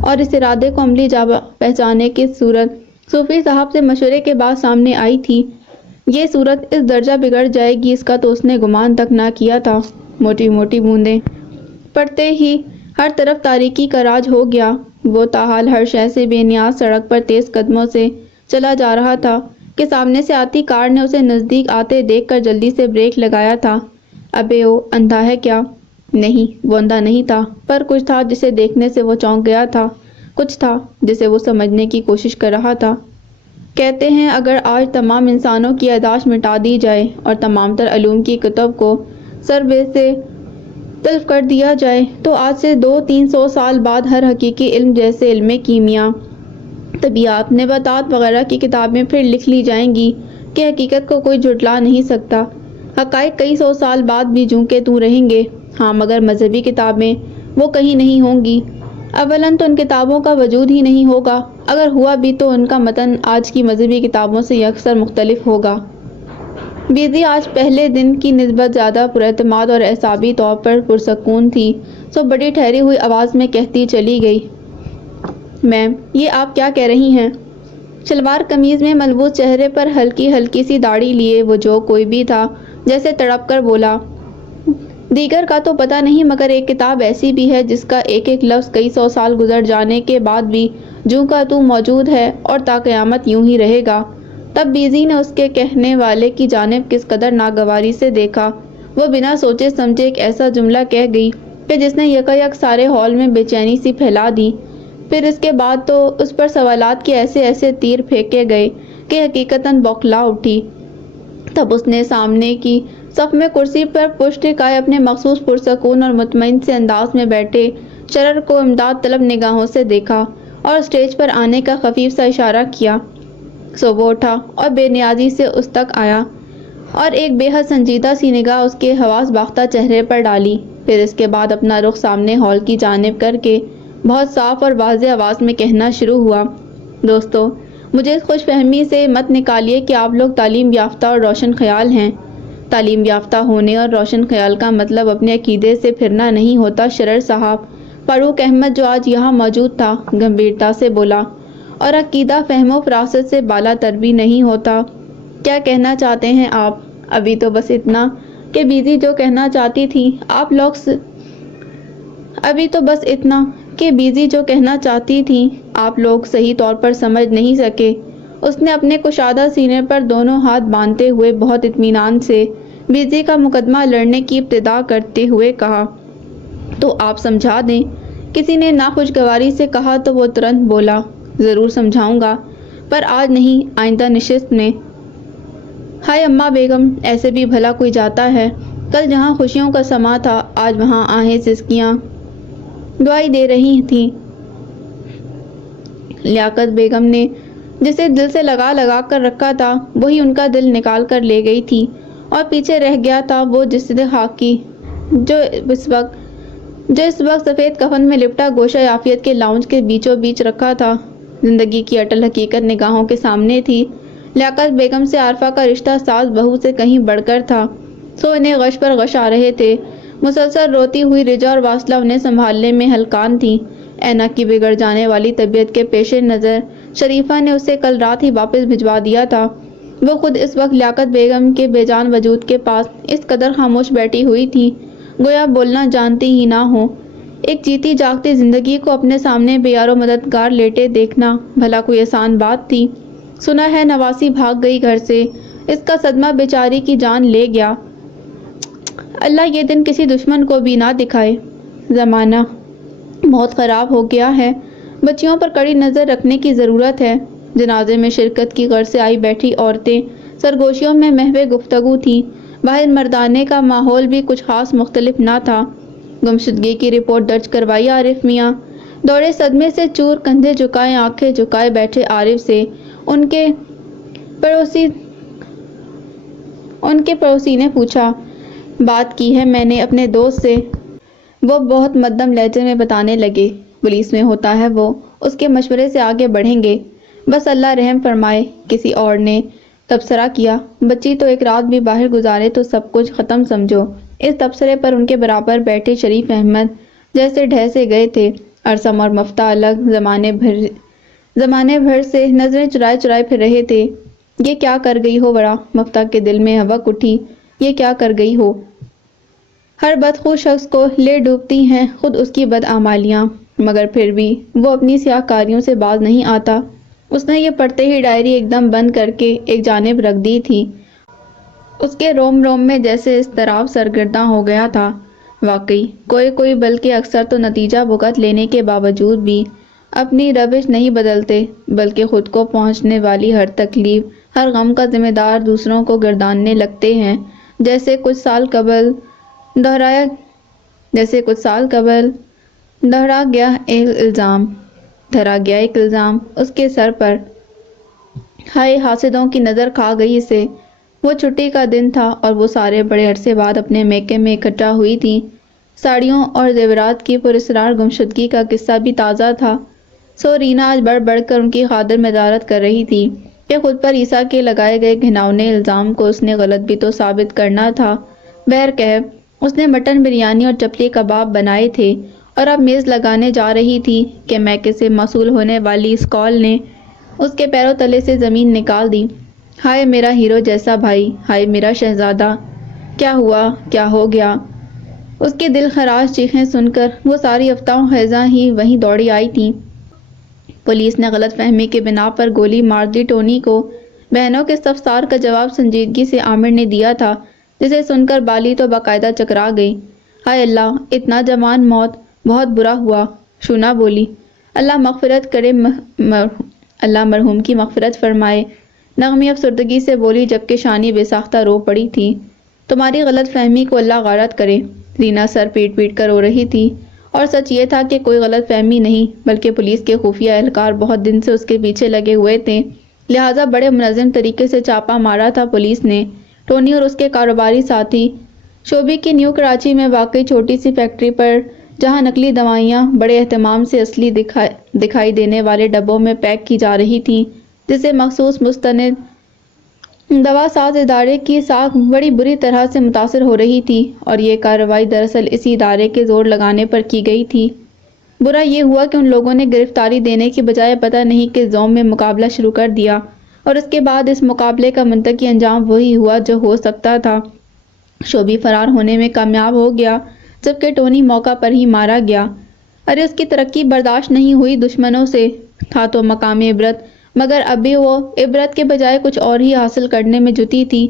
اور اس ارادے کو عملی جا پہچانے کی صورت صوفی صاحب سے مشورے کے بعد سامنے آئی تھی۔ یہ صورت اس درجہ بگڑ جائے گی اس کا تو اس نے گمان تک نہ کیا تھا۔ موٹی موٹی بوندیں پڑتے ہی ہر طرف تاریکی کا راج ہو گیا۔ وہ تاحال ہر شے سے بے نیاز سڑک پر تیز قدموں سے چلا جا رہا تھا کہ سامنے سے آتی کار نے اسے نزدیک آتے دیکھ کر جلدی سے بریک لگایا تھا۔ ابے او اندھا ہے کیا؟ نہیں، وہ اندھا نہیں تھا، پر کچھ تھا جسے دیکھنے سے وہ چونک گیا تھا، کچھ تھا جسے وہ سمجھنے کی کوشش کر رہا تھا۔ کہتے ہیں اگر آج تمام انسانوں کی یادداشت مٹا دی جائے اور تمام تر علوم کی کتب کو سر بے سے تلف کر دیا جائے تو آج سے 200-300 سال بعد ہر حقیقی علم جیسے علم کیمیا، طبیعیات، نباتات وغیرہ کی کتابیں پھر لکھ لی جائیں گی کہ حقیقت کو کوئی جھٹلا نہیں سکتا۔ حقائق کئی سو سال بعد بھی جوں کے توں رہیں گے، ہاں مگر مذہبی کتابیں وہ کہیں نہیں ہوں گی۔ اولاً تو ان کتابوں کا وجود ہی نہیں ہوگا، اگر ہوا بھی تو ان کا متن آج کی مذہبی کتابوں سے یکسر مختلف ہوگا۔ بیزی آج پہلے دن کی نسبت زیادہ پراعتماد اور اعصابی طور پر پرسکون تھی، سو بڑی ٹھہری ہوئی آواز میں کہتی چلی گئی، میم یہ آپ کیا کہہ رہی ہیں؟ شلوار قمیض میں ملبوس چہرے پر ہلکی ہلکی سی داڑھی لیے وہ جو کوئی بھی تھا جیسے تڑپ کر بولا، دیگر کا تو پتہ نہیں مگر ایک کتاب ایسی بھی ہے جس کا ایک ایک لفظ کئی سو سال گزر جانے کے بعد بھی جوں کا توں موجود ہے اور تا قیامت یوں ہی رہے گا۔ تب بیزی نے اس کے کہنے والے کی جانب کس قدر ناگواری سے دیکھا۔ وہ بنا سوچے سمجھے ایک ایسا جملہ کہہ گئی کہ جس نے یکایک سارے ہال میں بے چینی سی پھیلا دی۔ پھر اس کے بعد تو اس پر سوالات کے ایسے ایسے تیر پھینکے گئے کہ حقیقتاً بوکھلا اٹھی۔ تب اس نے سامنے کی صف میں کرسی پر پشت ٹکائے اپنے مخصوص پرسکون اور مطمئن سے انداز میں بیٹھے شرر کو امداد طلب نگاہوں سے دیکھا اور اسٹیج پر آنے کا خفیف سا اشارہ کیا۔ سو وہ اٹھا اور بے نیازی سے اس تک آیا اور ایک بے حد سنجیدہ سی نگاہ اس کے حواس باختہ چہرے پر ڈالی۔ پھر اس کے بعد اپنا رخ سامنے ہال کی جانب کر کے بہت صاف اور واضح آواز میں کہنا شروع ہوا، دوستو مجھے اس خوش فہمی سے مت نکالیے کہ آپ لوگ تعلیم یافتہ اور روشن خیال ہیں۔ تعلیم یافتہ ہونے اور روشن خیال کا مطلب اپنے عقیدے سے پھرنا نہیں ہوتا شرر صاحب۔ فاروق احمد جو آج یہاں موجود تھا گمبھیرتا سے بولا، اور عقیدہ فہم و فراست سے بالا تر بھی نہیں ہوتا۔ کیا کہنا چاہتے ہیں آپ؟ ابھی تو بس اتنا کہ بیزی جو کہنا چاہتی تھی آپ لوگ صحیح طور پر سمجھ نہیں سکے۔ اس نے اپنے کشادہ سینے پر دونوں ہاتھ باندھتے ہوئے بہت اطمینان سے بیزی کا مقدمہ لڑنے کی ابتدا کرتے ہوئے کہا، تو آپ سمجھا دیں۔ کسی نے ناخوشگواری سے کہا تو وہ ترنت بولا، ضرور سمجھاؤں گا، پر آج نہیں، آئندہ نشست میں۔ ہائے اماں بیگم، ایسے بھی بھلا کوئی جاتا ہے؟ کل جہاں خوشیوں کا سما تھا آج وہاں آہیں سسکیاں دعائی دے رہی تھیں۔ لیاقت بیگم نے جسے دل سے لگا لگا کر رکھا تھا وہی ان کا دل نکال کر لے گئی تھی، اور پیچھے رہ گیا تھا وہ جسد خاکی جو اس وقت سفید کفن میں لپٹا گوشہ عافیت کے لاؤنج کے بیچوں بیچ رکھا تھا۔ زندگی کی اٹل حقیقت نگاہوں کے سامنے تھی۔ لیاقت بیگم سے عارفہ کا رشتہ ساس بہو سے کہیں بڑھ کر تھا، سو انہیں غش پر غش آ رہے تھے۔ مسلسل روتی ہوئی رجا اور واصلہ انہیں سنبھالنے میں ہلکان تھیں۔ اینک کی بگڑ جانے والی طبیعت کے پیش نظر شریفہ نے اسے کل رات ہی واپس بھجوا دیا تھا۔ وہ خود اس وقت لیاقت بیگم کے بے جان وجود کے پاس اس قدر خاموش بیٹھی ہوئی تھی گویا بولنا جانتی ہی نہ ہو۔ ایک جیتی جاگتی زندگی کو اپنے سامنے بے یار و مددگار لیٹے دیکھنا بھلا کوئی آسان بات تھی؟ سنا ہے نواسی بھاگ گئی گھر سے، اس کا صدمہ بیچاری کی جان لے گیا۔ اللہ یہ دن کسی دشمن کو بھی نہ دکھائے۔ زمانہ بہت خراب ہو گیا ہے، بچیوں پر کڑی نظر رکھنے کی ضرورت ہے۔ جنازے میں شرکت کی غرض سے آئی بیٹھی عورتیں سرگوشیوں میں محو گفتگو تھیں۔ باہر مردانے کا ماحول بھی کچھ خاص مختلف نہ تھا۔ گمشدگی کی رپورٹ درج کروائی عارف میاں۔ دوڑے صدمے سے چور، کندھے جھکائے آنکھیں جھکائے بیٹھے عارف سے ان کے پڑوسی نے پوچھا، بات کی ہے میں نے اپنے دوست سے؟ وہ بہت مدھم لہجے میں بتانے لگے، پولیس میں ہوتا ہے وہ، اس کے مشورے سے آگے بڑھیں گے۔ بس اللہ رحم فرمائے، کسی اور نے تبصرہ کیا، بچی تو ایک رات بھی باہر گزارے تو سب کچھ ختم سمجھو۔ اس تبصرے پر ان کے برابر بیٹھے شریف احمد جیسے ڈھہ سے گئے تھے۔ ارسم اور مفتح الگ زمانے بھر سے نظریں چرائے چرائے پھر رہے تھے۔ یہ کیا کر گئی ہو ورا؟ مفتح کے دل میں حوک اٹھی۔ یہ کیا کر گئی ہو؟ ہر بدخو شخص کو لے ڈوبتی ہیں خود اس کی بدعمالیاں، مگر پھر بھی وہ اپنی سیاہ کاریوں سے باز نہیں آتا۔ اس نے یہ پڑھتے ہی ڈائری ایک دم بند کر کے ایک جانب رکھ دی تھی۔ اس کے روم روم میں جیسے اضطراب سرگرداں ہو گیا تھا۔ واقعی کوئی بلکہ اکثر تو نتیجہ بھگت لینے کے باوجود بھی اپنی روش نہیں بدلتے، بلکہ خود کو پہنچنے والی ہر تکلیف، ہر غم کا ذمہ دار دوسروں کو گرداننے لگتے ہیں۔ جیسے کچھ سال قبل دہرا گیا ایک الزام اس کے سر پر۔ ہائے حاسدوں کی نظر کھا گئی اسے۔ وہ چھٹی کا دن تھا اور وہ سارے بڑے عرصے بعد اپنے میکے میں اکٹھا ہوئی تھی۔ ساڑیوں اور زیورات کی پراسرار گمشدگی کا قصہ بھی تازہ تھا۔ سو رینا آج بڑھ بڑھ کر ان کی خاطر مدارت کر رہی تھی کہ خود پر عیسیٰ کے لگائے گئے گھناؤنے الزام کو اس نے غلط بھی تو ثابت کرنا تھا۔ بہرکیف اس نے مٹن بریانی اور چپلی کباب بنائے تھے اور اب میز لگانے جا رہی تھی کہ میکے سے موصول ہونے والی اس کال نے اس کے پیروں تلے سے زمین نکال دی۔ ہائے میرا ہیرو جیسا بھائی، ہائے میرا شہزادہ، کیا ہوا، کیا ہو گیا؟ اس کی دل خراش چیخیں سن کر وہ ساری افواہ خیزاں ہی وہیں دوڑی آئی تھیں۔ پولیس نے غلط فہمی کی بنا پر گولی مار دی ٹونی کو۔ بہنوں کے استفسار کا جواب سنجیدگی سے عامر نے دیا تھا، جسے سن کر بالی تو باقاعدہ چکرا گئی۔ ہائے اللہ، اتنا جوان موت، بہت برا ہوا، شونا بولی۔ اللہ مغفرت کرے، اللہ مرحوم کی مغفرت فرمائے، نغمی افسردگی سے بولی جبکہ شانی بے ساختہ رو پڑی تھی۔ تمہاری غلط فہمی کو اللہ غارت کرے۔ رینا سر پیٹ پیٹ کر رو رہی تھی، اور سچ یہ تھا کہ کوئی غلط فہمی نہیں، بلکہ پولیس کے خفیہ اہلکار بہت دن سے اس کے پیچھے لگے ہوئے تھے، لہٰذا بڑے منظم طریقے سے چھاپا مارا تھا پولیس نے۔ ٹونی اور اس کے کاروباری ساتھی شعبے کی نیو کراچی میں واقع چھوٹی سی فیکٹری پر، جہاں نقلی دوائیاں بڑے اہتمام سے اصلی دکھائی دینے والے ڈبوں میں پیک کی جا رہی تھیں، جسے مخصوص مستند دوا ساز ادارے کی ساکھ بڑی بری طرح سے متاثر ہو رہی تھی، اور یہ کارروائی دراصل اسی ادارے کے زور لگانے پر کی گئی تھی۔ برا یہ ہوا کہ ان لوگوں نے گرفتاری دینے کی بجائے پتہ نہیں کس زوم میں مقابلہ شروع کر دیا، اور اس کے بعد اس مقابلے کا منطقی انجام وہی ہوا جو ہو سکتا تھا۔ شعبی فرار ہونے میں کامیاب ہو گیا، جبکہ ٹونی موقع پر ہی مارا گیا۔ ارے اس کی ترقی برداشت نہیں ہوئی دشمنوں سے۔ تھا تو مقام عبرت، مگر اب بھی وہ عبرت کے بجائے کچھ اور ہی حاصل کرنے میں جٹی تھی۔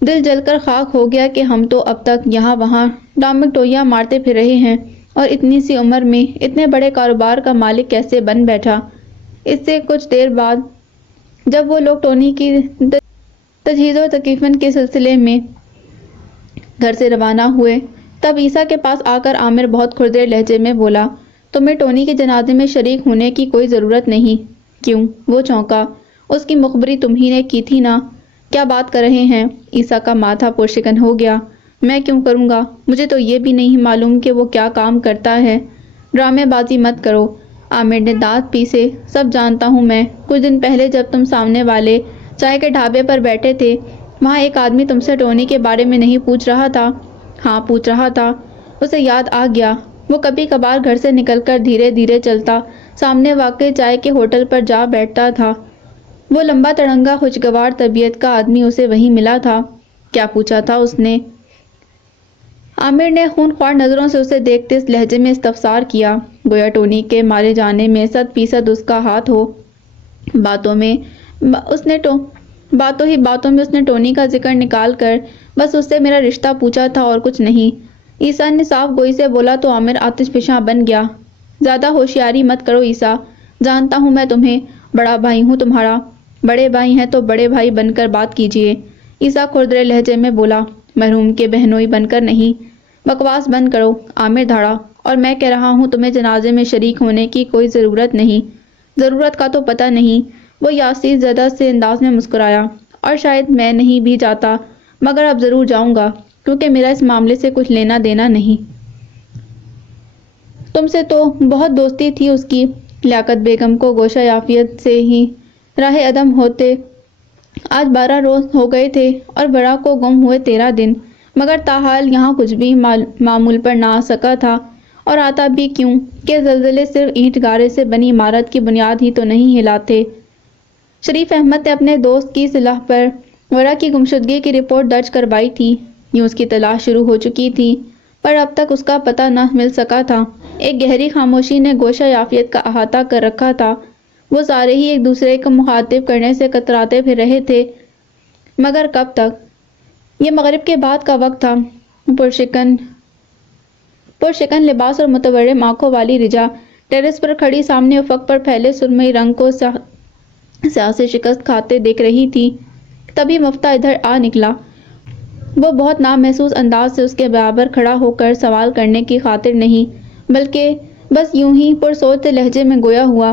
دل جل کر خاک ہو گیا کہ ہم تو اب تک یہاں وہاں ڈامک ٹوئیاں مارتے پھر رہے ہیں، اور اتنی سی عمر میں اتنے بڑے کاروبار کا مالک کیسے بن بیٹھا۔ اس سے کچھ دیر بعد جب وہ لوگ ٹونی کی تجہیز و تکفین کے سلسلے میں گھر سے روانہ ہوئے، تب عیسیٰ کے پاس آ کر عامر بہت کھردرے لہجے میں بولا، تمہیں ٹونی کے جنازے میں شریک ہونے کی کوئی ضرورت نہیں۔ کیوں؟ وہ چونکا۔ اس کی مخبری تم ہی نے کی تھی نا؟ کیا بات کر رہے ہیں؟ عیسیٰ کا ماتھا پرشکن ہو گیا۔ میں کیوں کروں گا؟ مجھے تو یہ بھی نہیں معلوم کہ وہ کیا کام کرتا ہے۔ ڈرامے بازی مت کرو، عامر نے دانت پیسے۔ سب جانتا ہوں میں۔ کچھ دن پہلے جب تم سامنے والے چائے کے ڈھابے پر بیٹھے تھے، وہاں ایک آدمی تم سے ٹونی کے بارے میں نہیں پوچھ رہا تھا؟ ہاں پوچھ رہا تھا۔ اسے یاد آ گیا۔ وہ کبھی کبھار گھر سے نکل کر دھیرے دھیرے چلتا سامنے واقع چائے کے ہوٹل پر جا بیٹھتا تھا۔ وہ لمبا تڑنگا خوشگوار طبیعت کا آدمی اسے وہیں ملا تھا۔ کیا پوچھا تھا اس نے؟ عامر نے خونخوار نظروں سے اسے دیکھتے اس لہجے میں استفسار کیا، گویا ٹونی کے مارے جانے میں 100% اس کا ہاتھ ہو۔ باتوں ہی باتوں میں اس نے ٹونی کا ذکر نکال کر بس اس سے میرا رشتہ پوچھا تھا اور کچھ نہیں۔ عیسیٰ نے صاف گوئی سے بولا تو عامر آتش فشاں بن گیا۔ زیادہ ہوشیاری مت کرو عیسیٰ، جانتا ہوں میں تمہیں، بڑا بھائی ہوں تمہارا۔ بڑے بھائی ہیں تو بڑے بھائی بن کر بات کیجیے، عیسیٰ کھردرے لہجے میں بولا، مرحوم کے بہنوئی بن کر نہیں۔ بکواس بند کرو، عامر دھاڑا، اور میں کہہ رہا ہوں تمہیں جنازے میں شریک ہونے کی کوئی ضرورت نہیں۔ ضرورت کا تو پتہ نہیں۔ وہ یاسین زدہ سے انداز میں مسکرایا، اور شاید میں نہیں بھی جاتا، مگر اب ضرور جاؤں گا، کیونکہ میرا اس معاملے سے کچھ لینا دینا نہیں۔ تم سے تو بہت دوستی تھی اس کی۔ لیاقت بیگم کو گوشہ یافیت سے ہی راہ عدم ہوتے آج 12 روز ہو گئے تھے، اور ورا کو گم ہوئے 13 دن۔ مگر تاحال یہاں کچھ بھی معمول پر نہ آ سکا تھا، اور آتا بھی کیوں کہ زلزلے صرف اینٹ گارے سے بنی عمارت کی بنیاد ہی تو نہیں ہلاتے۔ شریف احمد نے اپنے دوست کی صلاح پر ورا کی گمشدگی کی رپورٹ درج کروائی تھی۔ یوں اس کی تلاش شروع ہو چکی تھی، پر اب تک اس کا پتہ نہ مل سکا تھا۔ ایک گہری خاموشی نے گوشہ یافیت کا احاطہ کر رکھا تھا۔ وہ سارے ہی ایک دوسرے کو مخاطب کرنے سے کتراتے پھر رہے تھے، مگر کب تک؟ یہ مغرب کے بعد کا وقت تھا۔ پرشکن لباس اور متورم آنکھوں والی رجا ٹیرس پر کھڑی سامنے افق پر پھیلے سرمئی رنگ کو سیاہ سے شکست کھاتے دیکھ رہی تھی۔ تبھی مفتاح ادھر آ نکلا۔ وہ بہت نامحسوس انداز سے اس کے برابر کھڑا ہو کر سوال کرنے کی خاطر نہیں، بلکہ بس یوں ہی پرسوچ لہجے میں گویا ہوا،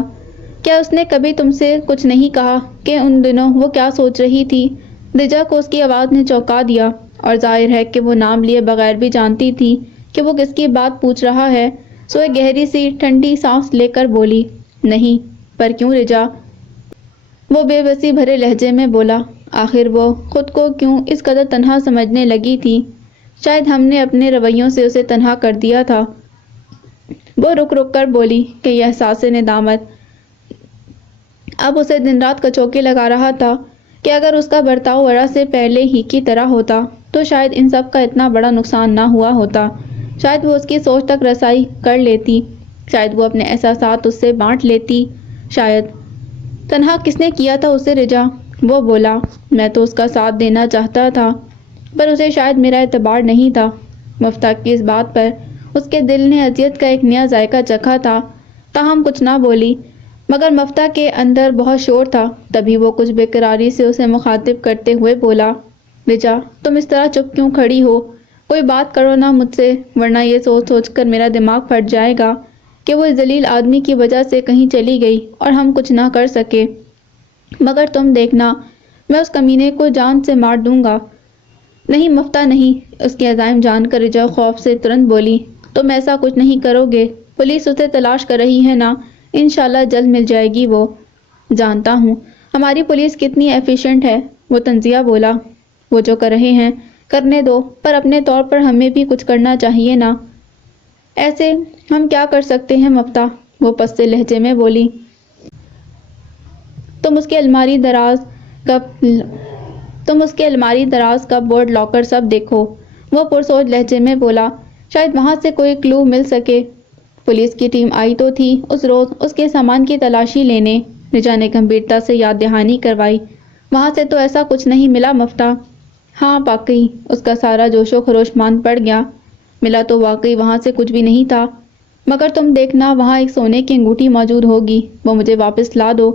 کیا اس نے کبھی تم سے کچھ نہیں کہا کہ ان دنوں وہ کیا سوچ رہی تھی؟ رجا کو اس کی آواز نے چونکا دیا، اور ظاہر ہے کہ وہ نام لیے بغیر بھی جانتی تھی کہ وہ کس کی بات پوچھ رہا ہے، سو ایک گہری سی ٹھنڈی سانس لے کر بولی، نہیں۔ پر کیوں رجا؟ وہ بے بسی بھرے لہجے میں بولا۔ آخر وہ خود کو کیوں اس قدر تنہا سمجھنے لگی تھی؟ شاید ہم نے اپنے رویوں سے اسے تنہا کر دیا تھا۔ وہ رک رک کر بولی کہ یہ احساس ندامت اب اسے دن رات کچوکے لگا رہا تھا کہ اگر اس کا برتاؤ ورا سے پہلے ہی کی طرح ہوتا تو شاید ان سب کا اتنا بڑا نقصان نہ ہوا ہوتا۔ شاید وہ اس کی سوچ تک رسائی کر لیتی، شاید وہ اپنے احساسات اس سے بانٹ لیتی، شاید۔ تنہا کس نے کیا تھا اسے رجا؟ وہ بولا، میں تو اس کا ساتھ دینا چاہتا تھا، پر اسے شاید میرا اعتبار نہیں تھا۔ مفتاح کی اس بات پر اس کے دل نے اذیت کا ایک نیا ذائقہ چکھا تھا، تاہم کچھ نہ بولی۔ مگر مفتاح کے اندر بہت شور تھا۔ تبھی وہ کچھ بے قراری سے اسے مخاطب کرتے ہوئے بولا، رجا تم اس طرح چپ کیوں کھڑی ہو؟ کوئی بات کرو نا مجھ سے، ورنہ یہ سوچ سوچ کر میرا دماغ پھٹ جائے گا کہ وہ اس ذلیل آدمی کی وجہ سے کہیں چلی گئی اور ہم کچھ نہ کر سکے۔ مگر تم دیکھنا، میں اس کمینے کو جان سے مار دوں گا۔ نہیں مفتاح نہیں، اس کے عزائم جان کر رجا خوف سے ترنت بولی، تم ایسا کچھ نہیں کرو گے، پولیس اسے تلاش کر رہی ہے نا، انشاءاللہ جلد مل جائے گی وہ۔ جانتا ہوں، ہماری پولیس کتنی ایفیشینٹ ہے، وہ طنزیہ بولا۔ وہ جو کر رہے ہیں کرنے دو، پر اپنے طور پر ہمیں بھی کچھ کرنا چاہیے نا۔ ایسے ہم کیا کر سکتے ہیں مفتاح؟ وہ پستے لہجے میں بولی۔ تم اس کے الماری دراز کپ بورڈ لاکر سب دیکھو، وہ پرسوچ لہجے میں بولا، شاید وہاں سے کوئی کلو مل سکے۔ پولیس کی ٹیم آئی تو تھی اس روز اس کے سامان کی تلاشی لینے، رجا نے گمبھیرتا سے یاد دہانی کروائی۔ وہاں سے تو ایسا کچھ نہیں ملا مفتاح۔ ہاں واقعی، اس کا سارا جوش و خروش ماند پڑ گیا، ملا تو واقعی وہاں سے کچھ بھی نہیں تھا، مگر تم دیکھنا وہاں ایک سونے کی انگوٹھی موجود ہوگی، وہ مجھے واپس لا دو۔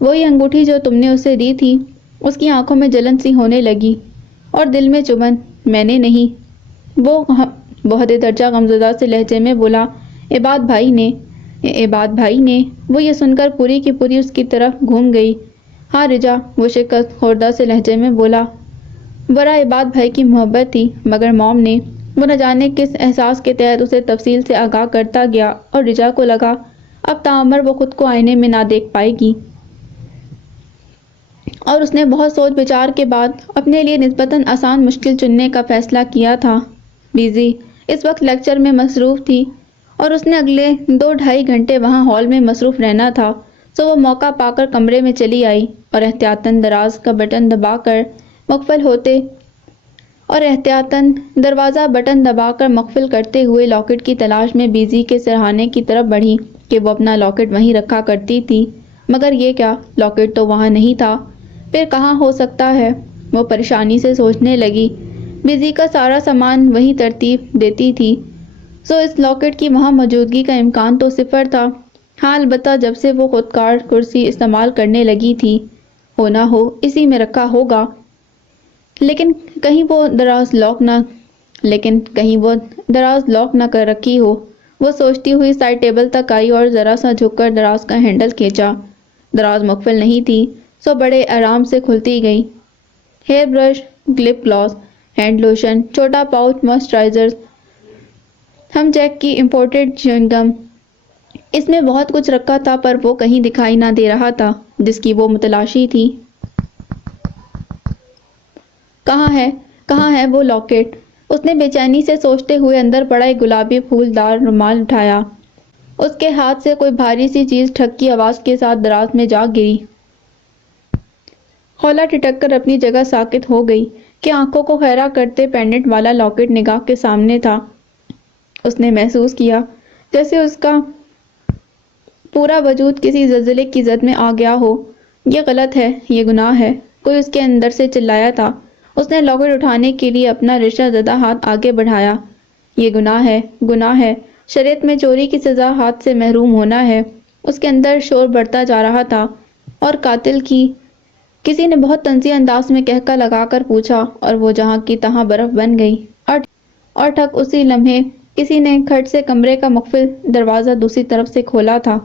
وہی انگوٹھی جو تم نے اسے دی تھی۔ اس کی آنکھوں میں جلن سی ہونے لگی، اور دل میں چبھن، میں نے نہیں، وہ بہت درجہ غمزدہ سے لہجے میں بولا، عباد بھائی نے۔ وہ یہ سن کر پوری کی پوری اس کی طرف گھوم گئی۔ ہاں رجا، وہ شکست خوردہ سے لہجے میں بولا، ورا عباد بھائی کی محبت تھی، مگر موم نے، وہ نہ جانے کس احساس کے تحت اسے تفصیل سے آگاہ کرتا گیا، اور رجا کو لگا اب تعمر وہ خود کو آئینے میں نہ دیکھ پائے گی، اور اس نے بہت سوچ بچار کے بعد اپنے لیے نسبتاً آسان مشکل چننے کا فیصلہ کیا تھا۔ بیزی اس وقت لیکچر میں مصروف تھی، اور اس نے اگلے 2-2.5 گھنٹے وہاں ہال میں مصروف رہنا تھا، سو وہ موقع پا کر کمرے میں چلی آئی، اور احتیاطاً دروازہ بٹن دبا کر مقفل کرتے ہوئے لاکٹ کی تلاش میں بیزی کے سرہانے کی طرف بڑھی کہ وہ اپنا لاکٹ وہیں رکھا کرتی تھی، مگر یہ کیا، لاکٹ تو وہاں نہیں تھا، پھر کہاں ہو سکتا ہے؟ وہ پریشانی سے سوچنے لگی۔ بیزی کا سارا سامان وہیں ترتیب دیتی تھی، سو اس لاکٹ کی وہاں موجودگی کا امکان تو صفر تھا۔ ہاں البتہ جب سے وہ خودکار کرسی استعمال کرنے لگی تھی، ہو نہ ہو اسی میں رکھا ہوگا، لیکن کہیں وہ دراز لاک نہ کر رکھی ہو۔ وہ سوچتی ہوئی سائڈ ٹیبل تک آئی اور ذرا سا جھک کر دراز کا ہینڈل کھینچا۔ دراز مقفل نہیں تھی، سو بڑے آرام سے کھلتی گئی۔ Hair brush, lip gloss, hand lotion, چھوٹا پاؤچ موئسچرائزر، ہم جیک کی امپورٹڈ چیونگ گم، اس میں بہت کچھ رکھا تھا، پر وہ کہیں دکھائی نہ دے رہا تھا جس کی وہ متلاشی تھی۔ کہاں ہے وہ لاکٹ؟ اس نے بے چینی سے سوچتے ہوئے اندر پڑا ایک گلابی پھول دار رومال اٹھایا۔ اس کے ہاتھ سے کوئی بھاری سی چیز ٹھک کی آواز کے ساتھ دراز میں جا گری۔ خولا ٹھٹک کر اپنی جگہ ساکت ہو گئی کہ آنکھوں کو خیرہ کرتے پینڈنٹ والا لاکٹ نگاہ کے سامنے تھا۔ اس نے محسوس کیا جیسے اس کا پورا وجود کسی زلزلے کی زد میں آ گیا ہو۔ یہ غلط ہے، یہ گناہ ہے، کوئی اس کے اندر سے چلایا تھا۔ اس نے لاکٹ اٹھانے کے لیے اپنا رشتہ زدہ ہاتھ آگے بڑھایا۔ یہ گناہ ہے، گناہ ہے، شریعت میں چوری کی سزا ہاتھ سے محروم ہونا ہے۔ اس کے اندر شور بڑھتا جا رہا تھا اور قاتل کی کسی نے بہت طنزیہ انداز میں کہکا لگا کر پوچھا، اور وہ جہاں کی تہاں برف بن گئی۔ اور ٹھک اسی لمحے کسی نے کھٹ سے کمرے کا مقفل دروازہ دوسری طرف سے کھولا تھا۔